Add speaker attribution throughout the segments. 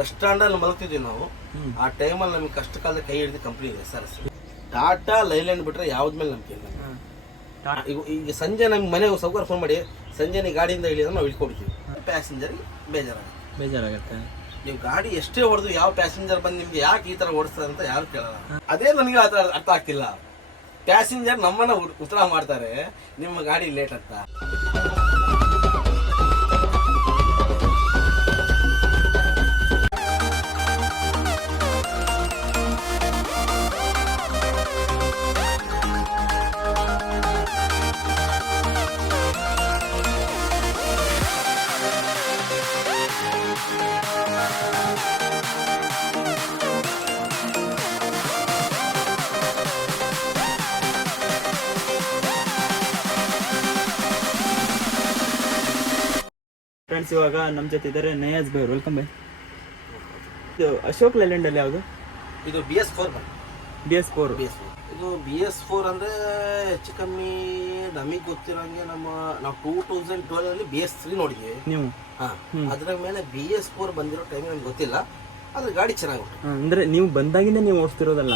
Speaker 1: Bus ಸ್ಟ್ಯಾಂಡಲ್ಲಿ ಮಲಗ್ತಿದ್ವಿ ನಾವು. ಆ ಟೈಮಲ್ಲಿ ನಮ್ಗೆ ಕಷ್ಟ ಕಾಲದ ಕೈ ಹಿಡಿದು ಕಂಪ್ನಿ ಇದೆ ಸರ್ ಟಾಟಾ ಲೈಲ್ಯಾಂಡ್ ಬಿಟ್ರೆ ಯಾವ್ದ ಮೇಲೆ ನಂಬಿಕೆ ಇಲ್ಲ. ಈಗ ಈಗ ಸಂಜೆ ನಮ್ಗೆ ಮನೆಗೆ ಸೌಕರ್ಯ ಫೋನ್ ಮಾಡಿ ಸಂಜೆ ನೀವು ಗಾಡಿಯಿಂದ ಇಳಿದ್ರೆ ನಾವು ಇಳ್ಕೊಡ್ತೀವಿ ಪ್ಯಾಸೆಂಜರ್ಗೆ ಬೇಜಾರಾಗುತ್ತೆ.
Speaker 2: ಬೇಜಾರಾಗುತ್ತೆ.
Speaker 1: ನೀವು ಗಾಡಿ ಎಷ್ಟೇ ಹೊಡೆದು ಯಾವ ಪ್ಯಾಸೆಂಜರ್ ಬಂದು ನಿಮ್ಗೆ ಯಾಕೆ ಈ ತರ ಓಡಿಸ್ತಾರೆ ಅಂತ ಯಾರು ಕೇಳಲ್ಲ. ಅದೇ ನನಗೆ ಆ ಥರ ಅರ್ಥ ಆಗ್ತಿಲ್ಲ. ಪ್ಯಾಸೆಂಜರ್ ನಮ್ಮನ್ನ ಉತ್ತರ ಮಾಡ್ತಾರೆ ನಿಮ್ಮ ಗಾಡಿ ಲೇಟ್ ಅಂತ
Speaker 2: ಫ್ರೆಂಡ್ಸ್ ಇವಾಗ ನಮ್ಮ ಜೊತೆ ಇದ್ದಾರೆ ನಯಾಜ್ ಬೈ ವೆಲ್ಕಮ್ ಬೈ ಇದು ಅಶೋಕ್ ಲೈಲ್ಯಾಂಡ್ ಅಲ್ಲಿ ಯಾವುದು?
Speaker 1: ಇದು B S four
Speaker 2: B S four
Speaker 1: B S ಇದು ಬಿ ಎಸ್ ಫೋರ್ ಅಂದ್ರೆ ಹೆಚ್ಚು ಕಮ್ಮಿ ನಮಗೆ ಗೊತ್ತಿರೋಂಗೆ ನಮ್ಮ ನಾವು ಟೂ ತೌಸಂಡ್ ಟ್ವೆಲ್ ಅಲ್ಲಿ ಬಿ ಎಸ್ ತ್ರೀ ನೋಡಿದ್ವಿ.
Speaker 2: ನೀವು?
Speaker 1: ಹಾ. ಅದ್ರ ಮೇಲೆ ಬಿ ಎಸ್ ಫೋರ್ ಬಂದಿರೋ ಟೈಮ್ ನಮ್ಗೆ ಗೊತ್ತಿಲ್ಲ. ಆದ್ರೆ ಗಾಡಿ ಚೆನ್ನಾಗಿ
Speaker 2: ಅಂದ್ರೆ ನೀವು ಬಂದಾಗಿಂದ ನೀವು ಓಡಿಸ್ತಿರೋದಲ್ಲ?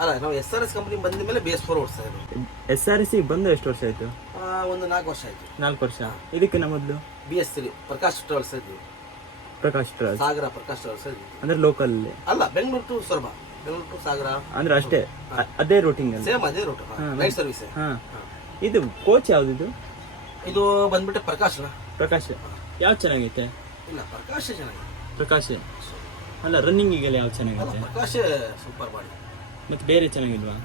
Speaker 1: ಅಲ್ಲ ನಾವು ಎಸ್ ಆರ್ ಎಸ್ ಕಂಪ್ನಿ ಬಂದ ಮೇಲೆ ಬಿ ಎಸ್ ಫೋರ್ ಓಡಿಸ್ತಾ ಇರೋದು
Speaker 2: ಎಸ್ ಆರ್ ಸಿ ಬಂದು ಎಷ್ಟು ವರ್ಷ ಆಯ್ತು?
Speaker 1: ಆ, ಒಂದು ನಾಲ್ಕು ವರ್ಷ ಆಯ್ತು.
Speaker 2: ನಾಲ್ಕು ವರ್ಷ. ಇದಕ್ಕಿಂತ ಮೊದಲು?
Speaker 1: B S three Prakash travels ಇದ್ವಿ.
Speaker 2: ಪ್ರಕಾಶ್ ಟ್ರಾವೆಲ್ಸ್
Speaker 1: ಸಾಗರ ಪ್ರಕಾಶ್ ಟ್ರಾವೆಲ್ಸ್ ಇದ್ವಿ.
Speaker 2: ಅಂದ್ರೆ ಲೋಕಲ್
Speaker 1: ಅಲ್ಲ? Bengaluru to Soraba Bengaluru to Sagara.
Speaker 2: ಅಂದ್ರೆ ಅಷ್ಟೇ ಅ- ಅದೇ ರೂಟಿಂಗ್ ಅಲ್ಲಿ?
Speaker 1: ಸೇಮ್ ಅದೇ ರೂಟ್ ನೈಟ್ ಸರ್ವಿಸ್
Speaker 2: ಹಾ. ಇದು ಕೋಚ್ ಯಾವ್ದಿದು
Speaker 1: ಇದು? ಬಂದ್ಬಿಟ್ಟೆ ಪ್ರಕಾಶ್
Speaker 2: ಪ್ರಕಾಶ್. ಯಾವ್ದು ಚೆನ್ನಾಗೈತೆ?
Speaker 1: ಇಲ್ಲ ಪ್ರಕಾಶ್ ಚೆನ್ನಾಗಿದೆ.
Speaker 2: ಪ್ರಕಾಶ್. ಅಲ್ಲ ರನ್ನಿಂಗಿಗೆಲ್ಲ ಯಾವ್ದು
Speaker 1: ಅಲ್ಲ
Speaker 2: ಚೆನ್ನಾಗೈತೆ?
Speaker 1: Prakash super body.
Speaker 2: ಮತ್ತೆ ಬೇರೆ ಚೆನ್ನಾಗಿಲ್ವಾ?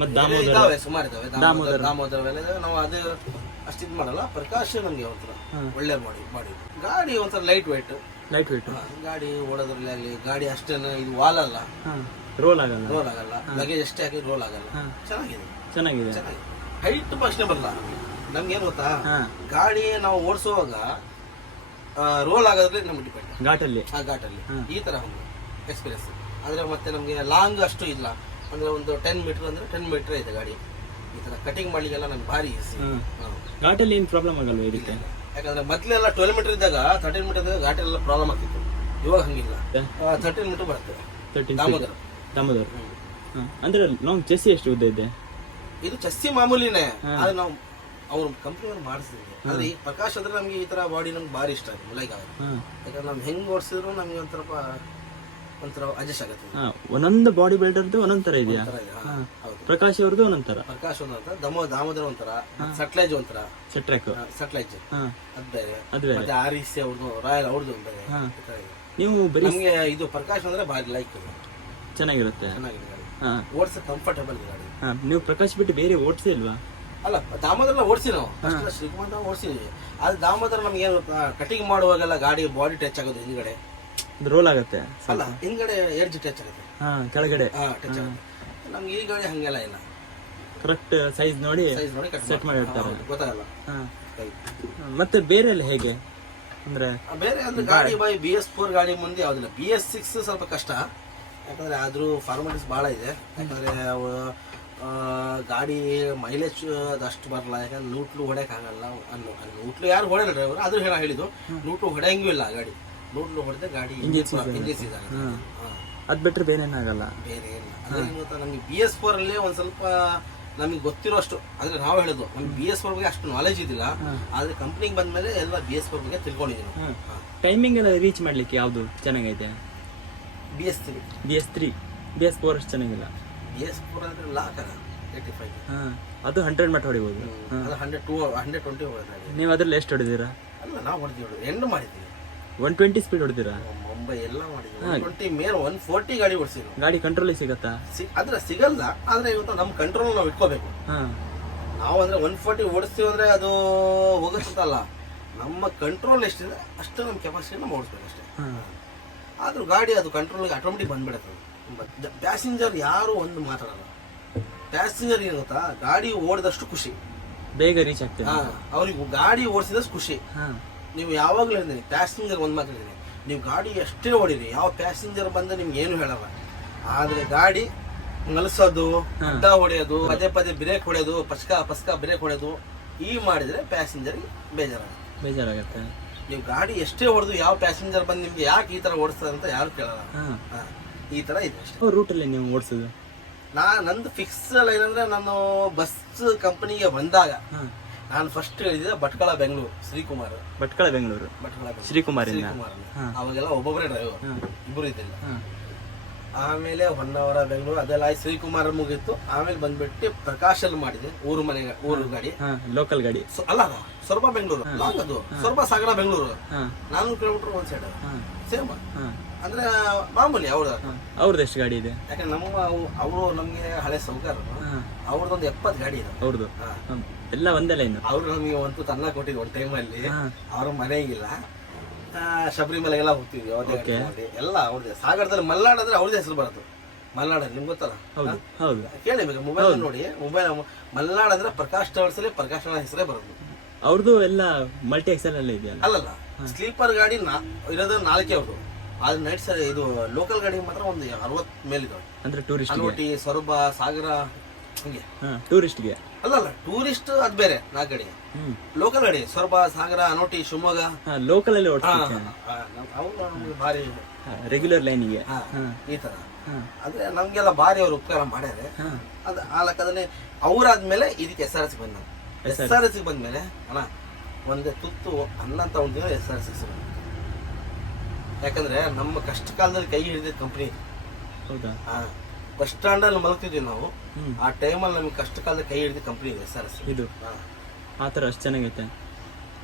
Speaker 2: ಮತ್ತೆ ದಾಮೋದರ?
Speaker 1: ಇದಾವೆ ಸುಮಾರು ಇದಾವೆ
Speaker 2: ದಾಮೋದರ.
Speaker 1: ದಾಮೋದರ. ಇದಾವೆ. ನಾವು ಅದು ಅಷ್ಟು ಇದು ಮಾಡಲ್ಲ ಪ್ರಕಾಶ್ ನಮಗೆ ಒಂಥರ ಒಳ್ಳೆ ಮಾಡಿ ಮಾಡಿ. ಗಾಡಿ ಒಂಥರ ಲೈಟ್ ವೆಯ್ಟ್
Speaker 2: ಲೈಟ್ ವೇಟ್
Speaker 1: ಗಾಡಿ ಓಡೋದ್ರಲ್ಲಿ ಆಗಲಿ ಗಾಡಿ ಅಷ್ಟೇನು ಇದು ವಾಲ್ ಅಲ್ಲ
Speaker 2: ರೋಲ್ ಆಗಲ್ಲ.
Speaker 1: ರೋಲ್ ಆಗಲ್ಲ. ಲಗೇಜ್ ಎಷ್ಟೇ ಹಾಕಿ ರೋಲ್ ಆಗಲ್ಲ. ಚೆನ್ನಾಗಿದೆ.
Speaker 2: ಚೆನ್ನಾಗಿದೆ.
Speaker 1: ಚೆನ್ನಾಗಿದೆ. ಹೈಟ್ ಪ್ರಶ್ನೆ ಬರಲ್ಲ. ನಮ್ಗೇನು ಗೊತ್ತಾ?
Speaker 2: ಹಾ.
Speaker 1: ಗಾಡಿ ನಾವು ಓಡಿಸುವಾಗ ರೋಲ್ ಆಗೋದ್ರೆ ನಮ್ಗೆ ಡಿಪೆಂಡ್
Speaker 2: ಘಾಟಲ್ಲಿ.
Speaker 1: ಆ ಘಾಟಲ್ಲಿ. ಈ ತರ ಒಂದು ಎಕ್ಸ್ಪೀರಿಯನ್ಸ್ ಆದ್ರೆ ಮತ್ತೆ ನಮ್ಗೆ ಲಾಂಗ್ ಅಷ್ಟು ಇಲ್ಲ. ಅಂದ್ರೆ ಒಂದು ಟೆನ್ ಮೀಟರ್ ಅಂದ್ರೆ ಟೆನ್ ಮೀಟರ್ ಇದೆ ಗಾಡಿ. ಈ ತರ ಕಟಿಂಗ್ ಮಾಡ್ಲಿಕ್ಕೆಲ್ಲ ನನ್ಗೆ ಭಾರಿ ಈಸಿ.
Speaker 2: ಘಾಟಲ್ಲಿ ಏನು ಪ್ರಾಬ್ಲಮ್ ಆಗಲ್ಲ ಇದಕ್ಕೆ
Speaker 1: ಯಾಕಂದ್ರೆ ಮೊದ್ಲೆಲ್ಲ ಟ್ವೆಲ್ ಮೀಟರ್ ಇದ್ದಾಗ ತರ್ಟೀನ್ ಮೀಟರ್ ಇದ್ದಾಗ ಘಾಟಲ್ಲ ಪ್ರಾಬ್ಲಮ್ ಆಗ್ತಿತ್ತು. ಇವಾಗ ಹಂಗಿಲ್ಲ. ತರ್ಟೀನ್ ಮೀಟರ್ ಬರ್ತದೆ
Speaker 2: ತರ್ಟೀನ್
Speaker 1: ದಾಮೋದರ.
Speaker 2: ದಾಮೋದರ್. ಅಂದ್ರೆ ಲಾಂಗ್ ಚಸ್ಸಿ ಎಷ್ಟು ಉದ್ದ ಇದೆ?
Speaker 1: ಇದು ಚಸ್ಸಿ ಮಾಮೂಲಿನೇ. ಆದ್ರೆ ನಾವು ಅವ್ರ ಕಂಪ್ನಿಯವ್ರು ಮಾಡಿಸಿದ್ವಿ ಆದ್ರೆ ಈ ಪ್ರಕಾಶ್ ಅಂದ್ರೆ ನಮ್ಗೆ ಈ ತರ ಬಾಡಿ ನಮ್ಗೆ ಭಾರಿ ಇಷ್ಟ ಆಗುತ್ತೆ
Speaker 2: ಹಾ.
Speaker 1: ಯಾಕಂದ್ರೆ ನಾವು ಹೆಂಗ್ ಓಡಿಸಿದ್ರು ನಮ್ಗೆ ಒಂಥರ ಒಂಥರ ಅಡ್ಜಸ್ಟ್ ಆಗುತ್ತೆ.
Speaker 2: ಹಾ ಒಂದೊಂದು ಬಾಡಿ ಬಿಲ್ಡರ್ದು ಒಂದೊಂದ್ ತರ ಇದೆಯಾ?
Speaker 1: ಒಂಥರ ಇದೆ. ಹಾ, ಹೌದು.
Speaker 2: ಪ್ರಕಾಶ್ ಅವ್ರದ್ದು ಒಂದೊಂದ್ ತರ.
Speaker 1: ಪ್ರಕಾಶ್ ಒಂಥರ ದಮೋ ದಾಮೋದರ ಒಂಥರ ಸಟ್ಲೈಜ್ ಒಂಥರ
Speaker 2: ಸೆಟ್ರ್ಯಾಕ್
Speaker 1: ಸಟ್ಲೈಜ್.
Speaker 2: ಹಾ
Speaker 1: ಅದ್ ಬೇರೆ.
Speaker 2: ಅದು ಬೇರೆ.
Speaker 1: ಮತ್ತೆ ಆರ್ ಸಿ ಅವ್ರದ್ದು ರಾಯಲ್ ಅವ್ರದ್ದು ಒಂದ್ ಬೇರೆ.
Speaker 2: ಹಾ.
Speaker 1: ಈ ತರ ಇದೆ.
Speaker 2: ನೀವು ಬರೀ
Speaker 1: ನಮ್ಗೆ ಇದು ಪ್ರಕಾಶ್ ಅಂದ್ರೆ ಭಾರಿ ಲೈಕ್
Speaker 2: ಚೆನ್ನಾಗಿರುತ್ತೆ.
Speaker 1: ಚೆನ್ನಾಗಿದೆ ಗಾಡಿ.
Speaker 2: ಹಾ.
Speaker 1: ಓಡಿಸ ಕಂಫರ್ಟಬಲ್ ಗಾಡಿ.
Speaker 2: ಹಾ ನೀವು ಪ್ರಕಾಶ್ ಬಿಟ್ಟು ಬೇರೆ ಓಡ್ಸೇ ಇಲ್ವಾ?
Speaker 1: ಅಲ್ಲ ದಾಮೋದರ ಓಡಿಸಿ ನಾವು. ಅಷ್ಟೆಲ್ಲ ಶ್ರೀಮಂತ ಓಡಿಸಿದ್ವಿ ಆದ್ರೆ ದಾಮೋದರ ನಮ್ಗೆ ಏನು ಕಟಿಂಗ್ ಮಾಡುವಾಗೆಲ್ಲ ಗಾಡಿ ಬಾಡಿ ಟಚ್ ಆಗೋದು ಹಿಂದ್ಗಡೆ.
Speaker 2: ರೋಲ್ ಆಗುತ್ತೆ.
Speaker 1: ಅಲ್ಲ ಹಿಂಗಡೆ ಎಡ್ಜ್ ಟಚ್ ಆಗುತ್ತೆ.
Speaker 2: ಹಾ ಕೆಳಗಡೆ.
Speaker 1: ಹಾ ಟಚ್ ಆಗುತ್ತೆ. ನಮ್ಗೆ ಈ ಗಾಡಿ ಹಂಗೆಲ್ಲ ಇಲ್ಲ.
Speaker 2: ಕರೆಕ್ಟ್ ಸೈಜ್ ನೋಡಿ
Speaker 1: ಸೈಜ್ ನೋಡಿ
Speaker 2: ಸೆಟ್ ಮಾಡಿರ್ತಾರೆ.
Speaker 1: ಗೊತ್ತಾಗಲ್ಲ.
Speaker 2: ಹಾ.
Speaker 1: ಕೈ.
Speaker 2: ಮತ್ತೆ ಬೇರೆ ಎಲ್ಲ ಹೇಗೆ? ಅಂದ್ರೆ
Speaker 1: ಬೇರೆ ಅಂದ್ರೆ ಗಾಡಿ ಬೈ ಬಿ ಎಸ್ ಫೋರ್ ಗಾಡಿ ಮುಂದೆ ಯಾವ್ದಿಲ್ಲ. ಬಿ ಎಸ್ ಸಿಕ್ಸ್ ಸ್ವಲ್ಪ ಕಷ್ಟ. ಯಾಕಂದ್ರೆ ಆದ್ರೂ ಫಾರ್ಮಾಲಿಟೀಸ್ ಭಾಳ ಇದೆ. ಯಾಕಂದ್ರೆ ಗಾಡಿ ಮೈಲೇಜ್ ಅದಷ್ಟು ಬರಲ್ಲ. ಯಾಕಂದ್ರೆ ಲೂಟ್ಲು ಹೊಡೆಯಕ್ ಆಗಲ್ಲ. ಅನ್ನು ಲೂಟ್ಲು ಯಾರು ಹೊಡೆಯಲ್ಲ ಡ್ರೈವರ್ ಆದ್ರೂ ಹೇಳ ಹೇಳಿದ್ದು. ಲೂಟ್ಲು ಹೊಡೆಯಂಗೂ ಇಲ್ಲ ಗಾಡಿ. ನೂಟ್ಲು ಹೊಡೆದ್ರೆ ಗಾಡಿ ಇಂಜಿನ್ ಸೀಸ್ ಅದು.
Speaker 2: ಅದ್ ಬಿಟ್ರೆ ಬೇರೆ ಏನಾಗಲ್ಲ
Speaker 1: ಬೇರೆ ಇಲ್ಲ. ಅದೇ ಗೊತ್ತಾ ನಮಗೆ ಬಿ ಎಸ್ ಫೋರ್ ಅಲ್ಲಿ ಒಂದ್ ಸ್ವಲ್ಪ ನಮಗೆ ಗೊತ್ತಿರೋ ಅಷ್ಟು ಅಂದ್ರೆ ನಾವು ಹೇಳೋದು ನಮ್ಗೆ ಬಿ ಎಸ್ ಫೋರ್ ಬಗ್ಗೆ ಅಷ್ಟು ನಾಲೆಜ್ ಇದಿಲ್ಲ ಆದ್ರೆ ಕಂಪ್ನಿಗೆ ಬಂದ್ಮೇಲೆ ಎಲ್ಲ ಬಿ ಎಸ್ ಫೋರ್ ಬಗ್ಗೆ ತಿಳ್ಕೊಂಡಿದ್ದೀನಿ.
Speaker 2: ಟೈಮಿಂಗ್ ಎಲ್ಲ ರೀಚ್ ಮಾಡ್ಲಿಕ್ಕೆ ಯಾವುದು ಚೆನ್ನಾಗೈತೆ?
Speaker 1: B S three
Speaker 2: B S three B S four ಅಷ್ಟು ಚೆನ್ನಾಗಿಲ್ಲ.
Speaker 1: ಬಿ ಎಸ್ ಫೋರ್ ಅಂದ್ರೆ ಲಾಕ್ ಅಲ್ಲ ಏಯ್ಟಿ ಫೈವ್
Speaker 2: ಹಾ. ಅದು ಹಂಡ್ರೆಡ್ ಮಟ್ಟ ಹೊಡಿಬೋದು.
Speaker 1: ಅದು ಹಂಡ್ರೆಡ್ ಟೂ ಹಂಡ್ರೆಡ್ ಟ್ವೆಂಟಿ
Speaker 2: ನೀವು ಅದ್ರಲ್ಲಿ ಎಷ್ಟು ಹೊಡೆದಿರಾ?
Speaker 1: ಅಲ್ಲ ನಾವು ಹೊಡೆದಿವಿ ಎಂಡ್ ಮಾಡಿದ್ದೀವಿ.
Speaker 2: ಒನ್ ಟ್ವೆಂಟಿ ಸ್ಪೀಡ್ ಹೊಡೆದಿರಾ
Speaker 1: ಮುಂಬೈ ಎಲ್ಲ ಮಾಡಿದ್ದೀವಿ ಒನ್ ಟ್ವೆಂಟಿ ಮೇಲೆ ಒನ್ ಫೋರ್ಟಿ ಗಾಡಿ ಓಡಿಸಿದ್ವಿ.
Speaker 2: ಗಾಡಿ ಕಂಟ್ರೋಲಿಗೆ ಸಿಗತ್ತಾ?
Speaker 1: ಸಿ- ಅದ್ರ ಸಿಗಲ್ಲ ಆದ್ರೆ ಇವತ್ತು ನಮ್ಮ ಕಂಟ್ರೋಲ್ ನಾವು ಇಟ್ಕೋಬೇಕು.
Speaker 2: ಹಾ.
Speaker 1: ನಾವು ಅಂದ್ರೆ ಒನ್ ಫೋರ್ಟಿ ಓಡಿಸ್ತೀವಿ ಅಂದ್ರೆ ಅದು ಹೋಗುತ್ತಲ್ಲ. ನಮ್ಮ ಕಂಟ್ರೋಲ್ ಎಷ್ಟಿದೆ ಅಷ್ಟು ನಮ್ಮ ಕೆಪಾಸಿಟಿ ನಾವು ಓಡಿಸ್ಬೇಕು ಅಷ್ಟೇ.
Speaker 2: ಹಾ.
Speaker 1: ಆದ್ರೂ ಗಾಡಿ ಅದು ಕಂಟ್ರೋಲ್ಗೆ ಆಟೋಮೆಟಿಕ್ ಬಂದ್ಬಿಡುತ್ತೆ. ಪ್ಯಾಸೆಂಜರ್ ಯಾರು ಒಂದು ಮಾತಾಡಲ್ಲ. ಪ್ಯಾಸೆಂಜರ್ ಏನು ಗೊತ್ತಾ? ಗಾಡಿ ಓಡಿದಷ್ಟು ಖುಷಿ.
Speaker 2: ಬೇಗ ರೀಚ್
Speaker 1: ಆಗ್ತದೆ. ಅವ್ರಿಗೆ ಗಾಡಿ ಓಡಿಸಿದಷ್ಟು ಖುಷಿ.
Speaker 2: ಹಾ.
Speaker 1: ನೀವು ಯಾವಾಗಲೂ ಹೇಳಿದ್ದೀನಿ ಪ್ಯಾಸೆಂಜರ್ ಒಂದು ಮಾತು ಹೇಳಿದ್ದೀನಿ ನೀವು ಗಾಡಿ ಎಷ್ಟೇ ಹೊಡೀರಿ ಯಾವ ಪ್ಯಾಸೆಂಜರ್ ಬಂದು ನಿಮ್ಗೆ ಏನು ಹೇಳಲ್ಲ. ಆದರೆ ಗಾಡಿ ನಲಸೋದು ಅಡ್ಡ ಹೊಡೆಯೋದು ಪದೇ ಪದೇ ಬ್ರೇಕ್ ಹೊಡೆಯೋದು ಪಸ್ಕ ಪಸ್ಕ ಬ್ರೇಕ್ ಹೊಡೆಯೋದು ಈ ಮಾಡಿದ್ರೆ ಪ್ಯಾಸೆಂಜರ್ಗೆ ಬೇಜಾರಾಗುತ್ತೆ.
Speaker 2: ಬೇಜಾರಾಗುತ್ತೆ.
Speaker 1: ನೀವು ಗಾಡಿ ಎಷ್ಟೇ ಹೊಡೆದು ಯಾವ ಪ್ಯಾಸೆಂಜರ್ ಬಂದು ನಿಮ್ಗೆ ಯಾಕೆ ಈ ತರ ಓಡಿಸ್ತಾರೆ ಅಂತ ಯಾರು ಕೇಳಲ್ಲ. ಈ ತರ ಇದೆ ಅಷ್ಟೇ.
Speaker 2: ರೂಟಲ್ಲಿ ನೀವು ಓಡಿಸೋದು
Speaker 1: ನಾ ನಂದು ಫಿಕ್ಸ್ ಅಲ್ಲ ಏನಂದ್ರೆ ನಾನು ಬಸ್ ಕಂಪನಿಗೆ ಬಂದಾಗ ನಾನು ಫಸ್ಟ್ ಹೇಳಿದ ಭಟ್ಕಳ ಬೆಂಗಳೂರು ಶ್ರೀಕುಮಾರ್.
Speaker 2: ಭಟ್ಕಳ ಬೆಂಗಳೂರು.
Speaker 1: ಭಟ್ಕಳ ಶ್ರೀಕುಮಾರ್
Speaker 2: ಶ್ರೀಕುಮಾರ್.
Speaker 1: ಅವಾಗೆಲ್ಲ ಒಬ್ಬೊಬ್ಬರೇ ಡ್ರೈವರ್ ಇಬ್ಬರು ಇದ್ದಿಲ್ಲ. ಆಮೇಲೆ ಹೊನ್ನಾವರ ಬೆಂಗಳೂರು ಅದೆಲ್ಲ ಆಯ್ತು. ಶ್ರೀಕುಮಾರ್ ಮುಗೀತು. ಆಮೇಲೆ ಬಂದ್ಬಿಟ್ಟು ಪ್ರಕಾಶಲ್ಲಿ ಮಾಡಿದೆ. ಊರು ಮನೆ ಊರು ಗಾಡಿ.
Speaker 2: ಲೋಕಲ್ ಗಾಡಿ.
Speaker 1: ಸೊ- ಅಲ್ಲ ಅಲ್ಲ. ಸೊರಬ ಬೆಂಗಳೂರು. ಲಾಂಗ್ ಅದು. ಸೊರಬ ಸಾಗರ ಬೆಂಗಳೂರು. ನಾನು ಕಿಲೋಮೀಟರ್ ಒಂದ್ ಸೈಡ್ ಸೇಮ್ ಅಂದ್ರೆ ಮಾಮೂಲಿ ಅವ್ರ
Speaker 2: ಅವ್ರದ್ದು ಎಷ್ಟು ಗಾಡಿ ಇದೆ?
Speaker 1: ಯಾಕಂದ್ರೆ ನಮ್ಮ ಅವರು ನಮ್ಗೆ ಹಳೆ ಸೌಕರ್ಯ.
Speaker 2: ಅವ್ರದ್ದು
Speaker 1: ಅವ್ರದ್ದೊಂದು ಎಪ್ಪತ್ತು ಗಾಡಿ ಇದೆ.
Speaker 2: ಅವ್ರದ್ದು. ಎಲ್ಲ ಒಂದೇ ಲೈನ್
Speaker 1: ಅವ್ರು ನಮಗೆ ಒಂದು ತನ್ನ ಕೊಟ್ಟಿದ್ರು ಒಂದು ಟೈಮಲ್ಲಿ ಅವ್ರ ಮನೆಗಿಲ್ಲ. ಶಬರಿಮಲೆಗೆಲ್ಲ ಹೋಗ್ತಿದ್ವಿ ಮಾಡಿ. ಎಲ್ಲ ಅವ್ರದ್ದೇ. ಸಾಗರದಲ್ಲಿ ಮಲ್ನಾಡ್ ಅಂದ್ರೆ ಅವ್ರದ್ದೇ ಹೆಸರು ಬರೋದು ಮಲ್ನಾಡ್ ನಿಮ್ಗೆ ಗೊತ್ತಲ್ಲ?
Speaker 2: ಹೌದು ಹೌದು.
Speaker 1: ಕೇಳಿ ಬೇಕು ಮೊಬೈಲ್ ನೋಡಿ. ಮೊಬೈಲ್ ಮಲ್ನಾಡ್ ಅಂದ್ರೆ ಪ್ರಕಾಶ್ ಟವರ್ಸ್ ಅಲ್ಲಿ ಪ್ರಕಾಶ್ ಅವರ ಹೆಸರೇ ಬರೋದು
Speaker 2: ಅವ್ರದ್ದು ಎಲ್ಲ ಮಲ್ಟಿ ಎಕ್ಸೆಲ್ ಎಲ್ಲ ಇದೆಯಲ್ಲ
Speaker 1: ಅಲ್ಲಲ್ಲ. ಸ್ಲೀಪರ್ ಗಾಡಿ ನಾ ಇರೋದು ನಾಲ್ಕೇ ಅವರು ಆದ್ರೆ ನೈಟ್ ಸರ್ ಇದು ಲೋಕಲ್ ಗಾಡಿ ಮಾತ್ರ ಒಂದು ಅರವತ್ತು ಮೇಲಿದ್ದಾವೆ
Speaker 2: ಅಂದ್ರೆ ಟೂರಿಸ್ಟ್
Speaker 1: ಸ್ವರೂಪ ಸೊರಬ ಸಾಗರ ಹಂಗೆ.
Speaker 2: ಟೂರಿಸ್ಟ್ಗೆ
Speaker 1: ಅಲ್ಲಲ್ಲ ಟೂರಿಸ್ಟ್ ಅದ್ ಬೇರೆ ನಾಲ್ಕು ಗಾಡಿ ಲೋಕಲ್ ಗಾಡಿ ಸೊರಬ ಸಾಗರ ಅನೋಟಿ ಶಿವಮೊಗ್ಗ. ಲೋಕಲ್ ಅಲ್ಲಿ ಭಾರಿ
Speaker 2: ರೆಗ್ಯುಲರ್ ಲೈನಿಗೆ
Speaker 1: ಈ ತರ. ಅಂದ್ರೆ ನಮ್ಗೆಲ್ಲ ಭಾರಿ ಅವ್ರು ಉಪಕಾರ ಮಾಡ್ಯಾರೆ. ಅದ್ ಆ ಲೆಕ್ಕದಲ್ಲಿ ಅವ್ರಾದ್ಮೇಲೆ ಇದಕ್ಕೆ ಎಸ್ ಆರ್ ಎಸ್ ಬಂದ ಎಸ್ ಆರ್ ಎಸ್ ಬಂದ್ಮೇಲೆ ಅಣ್ಣ ಒಂದೇ ತುತ್ತು ಅನ್ನ ಅಂತ ಒಂದು ದಿನ ಎಸ್ ಆರ್ ಎಸ್ ಯಾಕಂದ್ರೆ ನಮ್ಮ ಕಷ್ಟ ಕಾಲದಲ್ಲಿ ಕೈ ಹಿಡಿದ ಕಂಪ್ನಿ
Speaker 2: ಹೌದಾ?
Speaker 1: ಬಸ್ ಸ್ಟ್ಯಾಂಡ್ ಅಲ್ಲಿ ಮಲಗ್ತಿದ್ವಿ ನಾವು. ಆ ಟೈಮಲ್ಲಿ ನಮ್ಗೆ ಕಷ್ಟ ಕಾಲದ ಕೈ ಹಿಡಿದ ಕಂಪ್ನಿ ಇದೆ ಸರ್
Speaker 2: ಇದು. ಆ ಥರ ಅಷ್ಟು ಚೆನ್ನಾಗೈತೆ.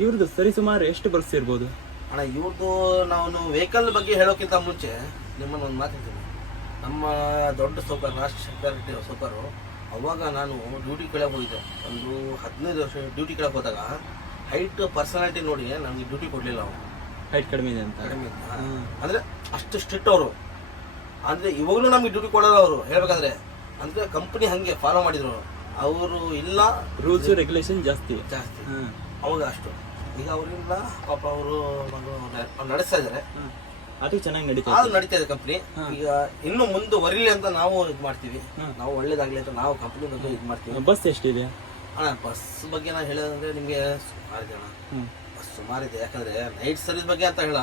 Speaker 2: ಇವ್ರದ್ದು ಸರಿಸುಮಾರು ಎಷ್ಟು ಬಸ್ ಇರ್ಬೋದು?
Speaker 1: ಅಣ್ಣ ಇವ್ರದ್ದು ನಾವು ವೆಹಿಕಲ್ ಬಗ್ಗೆ ಹೇಳೋಕ್ಕಿಂತ ಮುಂಚೆ ನಿಮ್ಮನ್ನ ಒಂದು ಮಾತಾಡ್ತೀನಿ ನಮ್ಮ ದೊಡ್ಡ ಸೋಪರ್ ರಾಷ್ಟ್ರ ಸರ್ಕಾರ ಸೋಪರು ಅವಾಗ ನಾನು ಡ್ಯೂಟಿ ಕೆಳಗೆ ಹೋಗಿದ್ದೆ. ಒಂದು ಹದಿನೈದು ವರ್ಷ ಡ್ಯೂಟಿ ಕೆಳಗೆ ಹೋದಾಗ ಹೈಟ್ ಪರ್ಸನಾಲಿಟಿ ನೋಡಿ ನಮಗೆ ಡ್ಯೂಟಿ ಕೊಡಲಿಲ್ಲ ಅವನು
Speaker 2: ಹೈಟ್ ಕಡಿಮೆ ಇದೆ ಅಂತ.
Speaker 1: ಕಡಿಮೆ. ಅಂದ್ರೆ ಅಷ್ಟು ಸ್ಟ್ರಿಕ್ಟ್ ಅವರು. ಅಂದ್ರೆ ಇವಾಗಲೂ ನಮಗೆ ಡ್ಯೂಟಿ ಕೊಡೋರು ಅವರು. ಹೇಳ್ಬೇಕಾದ್ರೆ ಅಂದ್ರೆ ಕಂಪನಿ ಹಂಗೆ ಫಾಲೋ ಮಾಡಿದ್ರು. ಅವರು ಇಲ್ಲ
Speaker 2: ರೂಲ್ಸ್ ರೆಗ್ಯುಲೇಷನ್ ಜಾಸ್ತಿ.
Speaker 1: ಜಾಸ್ತಿ. ಅವಾಗ ಅಷ್ಟು. ಈಗ ಅವರಿಂದ ಪಾಪ ಅವರು ನಡೆಸ್ತಾ ಇದ್ದಾರೆ
Speaker 2: ಅದು ಚೆನ್ನಾಗಿ ನಡೀತಾ
Speaker 1: ಅದು ನಡೀತಾ ಇದೆ ಕಂಪ್ನಿ ಈಗ ಇನ್ನು ಮುಂದುವರಿಲಿ ಅಂತ ನಾವು ಇದು ಮಾಡ್ತೀವಿ. ನಾವು ಒಳ್ಳೇದಾಗ್ಲಿ ಅಂತ ನಾವು ಕಂಪ್ನಿ ಬಗ್ಗೆ ಇದು ಮಾಡ್ತೀವಿ.
Speaker 2: ಬಸ್ ಎಷ್ಟಿದೆ?
Speaker 1: ಅಣ್ಣ ಬಸ್ ಬಗ್ಗೆ ನಾನು ಹೇಳೋದಂದ್ರೆ ನಿಮಗೆ ಸುಮಾರು ಜನ ಬಸ್ ಸುಮಾರಿದೆ. ಯಾಕಂದ್ರೆ ನೈಟ್ ಸರ್ವಿಸ್ ಬಗ್ಗೆ ಅಂತ ಹೇಳ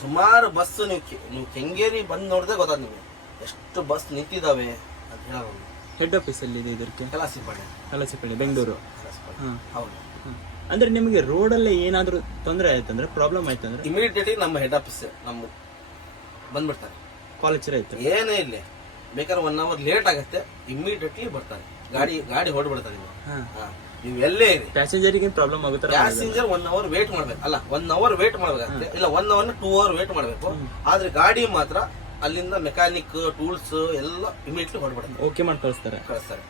Speaker 1: ಸುಮಾರು ಬಸ್ ನೀವು ನೀವು ಕೆಂಗೇರಿ ಬಂದು ನೋಡಿದ್ರೆ ಗೊತ್ತಾಗ ನಿಮಗೆ. ಎಷ್ಟು ಬಸ್ ನಿಂತಿದ್ದಾವೆ ಅಂತ ಹೇಳೋದು.
Speaker 2: ಹೆಡ್ ಆಫೀಸ್ ಇದೆ ಇದಕ್ಕೆ?
Speaker 1: ಕಲಾಸಿ ಪಾಳ್ಯ
Speaker 2: ಕಲಸಪಳ್ಳಿ ಬೆಂಗಳೂರು.
Speaker 1: ಹೌದು.
Speaker 2: ಅಂದ್ರೆ ನಿಮಗೆ ರೋಡಲ್ಲೇ ಏನಾದರೂ ತೊಂದರೆ ಆಯ್ತಂದ್ರೆ ಪ್ರಾಬ್ಲಮ್ ಆಯ್ತಂದ್ರೆ
Speaker 1: ಇಮಿಡಿಯೇಟ್ಲಿ ನಮ್ಮ ಹೆಡ್ ಆಫೀಸ್ ನಮ್ಮ ಬಂದ್ಬಿಡ್ತಾರೆ.
Speaker 2: ಕಾಲೇಜ್ ಆಯ್ತು.
Speaker 1: ಏನೇ ಇಲ್ಲ ಬೇಕಾದ್ರೆ ಒನ್ ಅವರ್ ಲೇಟ್ ಆಗುತ್ತೆ ಇಮಿಡಿಯೇಟ್ಲಿ ಬರ್ತಾರೆ. ಗಾಡಿ ಗಾಡಿ ಹೊಡ್ಬಿಡ್ತಾರೆ ನೀವು
Speaker 2: ಹಾಂ.
Speaker 1: ಹಾ. ನೀವು ಎಲ್ಲೇ ಇರಿ.
Speaker 2: ಪ್ಯಾಸೆಂಜರ್ಗೆ ಪ್ರಾಬ್ಲಮ್ ಆಗುತ್ತೆ
Speaker 1: ಪ್ಯಾಸೆಂಜರ್ ಒನ್ ಅವರ್ ವೇಟ್ ಮಾಡ್ಬೇಕು. ಅಲ್ಲ ಒನ್ ಅವರ್ ವೇಟ್ ಮಾಡ್ಬೇಕಂತೆ. ಇಲ್ಲ one hour two hour wait ಮಾಡ್ಬೇಕು. ಆದ್ರೆ ಗಾಡಿ ಮಾತ್ರ ಅಲ್ಲಿಂದ ಮೆಕ್ಯಾನಿಕ್ ಟೂಲ್ಸ್ ಎಲ್ಲ ಇಮಿಡಿಯೇಟ್ಲಿ ಹೊರಬಿಡುತ್ತೆ
Speaker 2: ಓಕೆ ಮಾಡಿ ಕಳಿಸ್ತಾರೆ.
Speaker 1: ಕಳಿಸ್ತಾರೆ.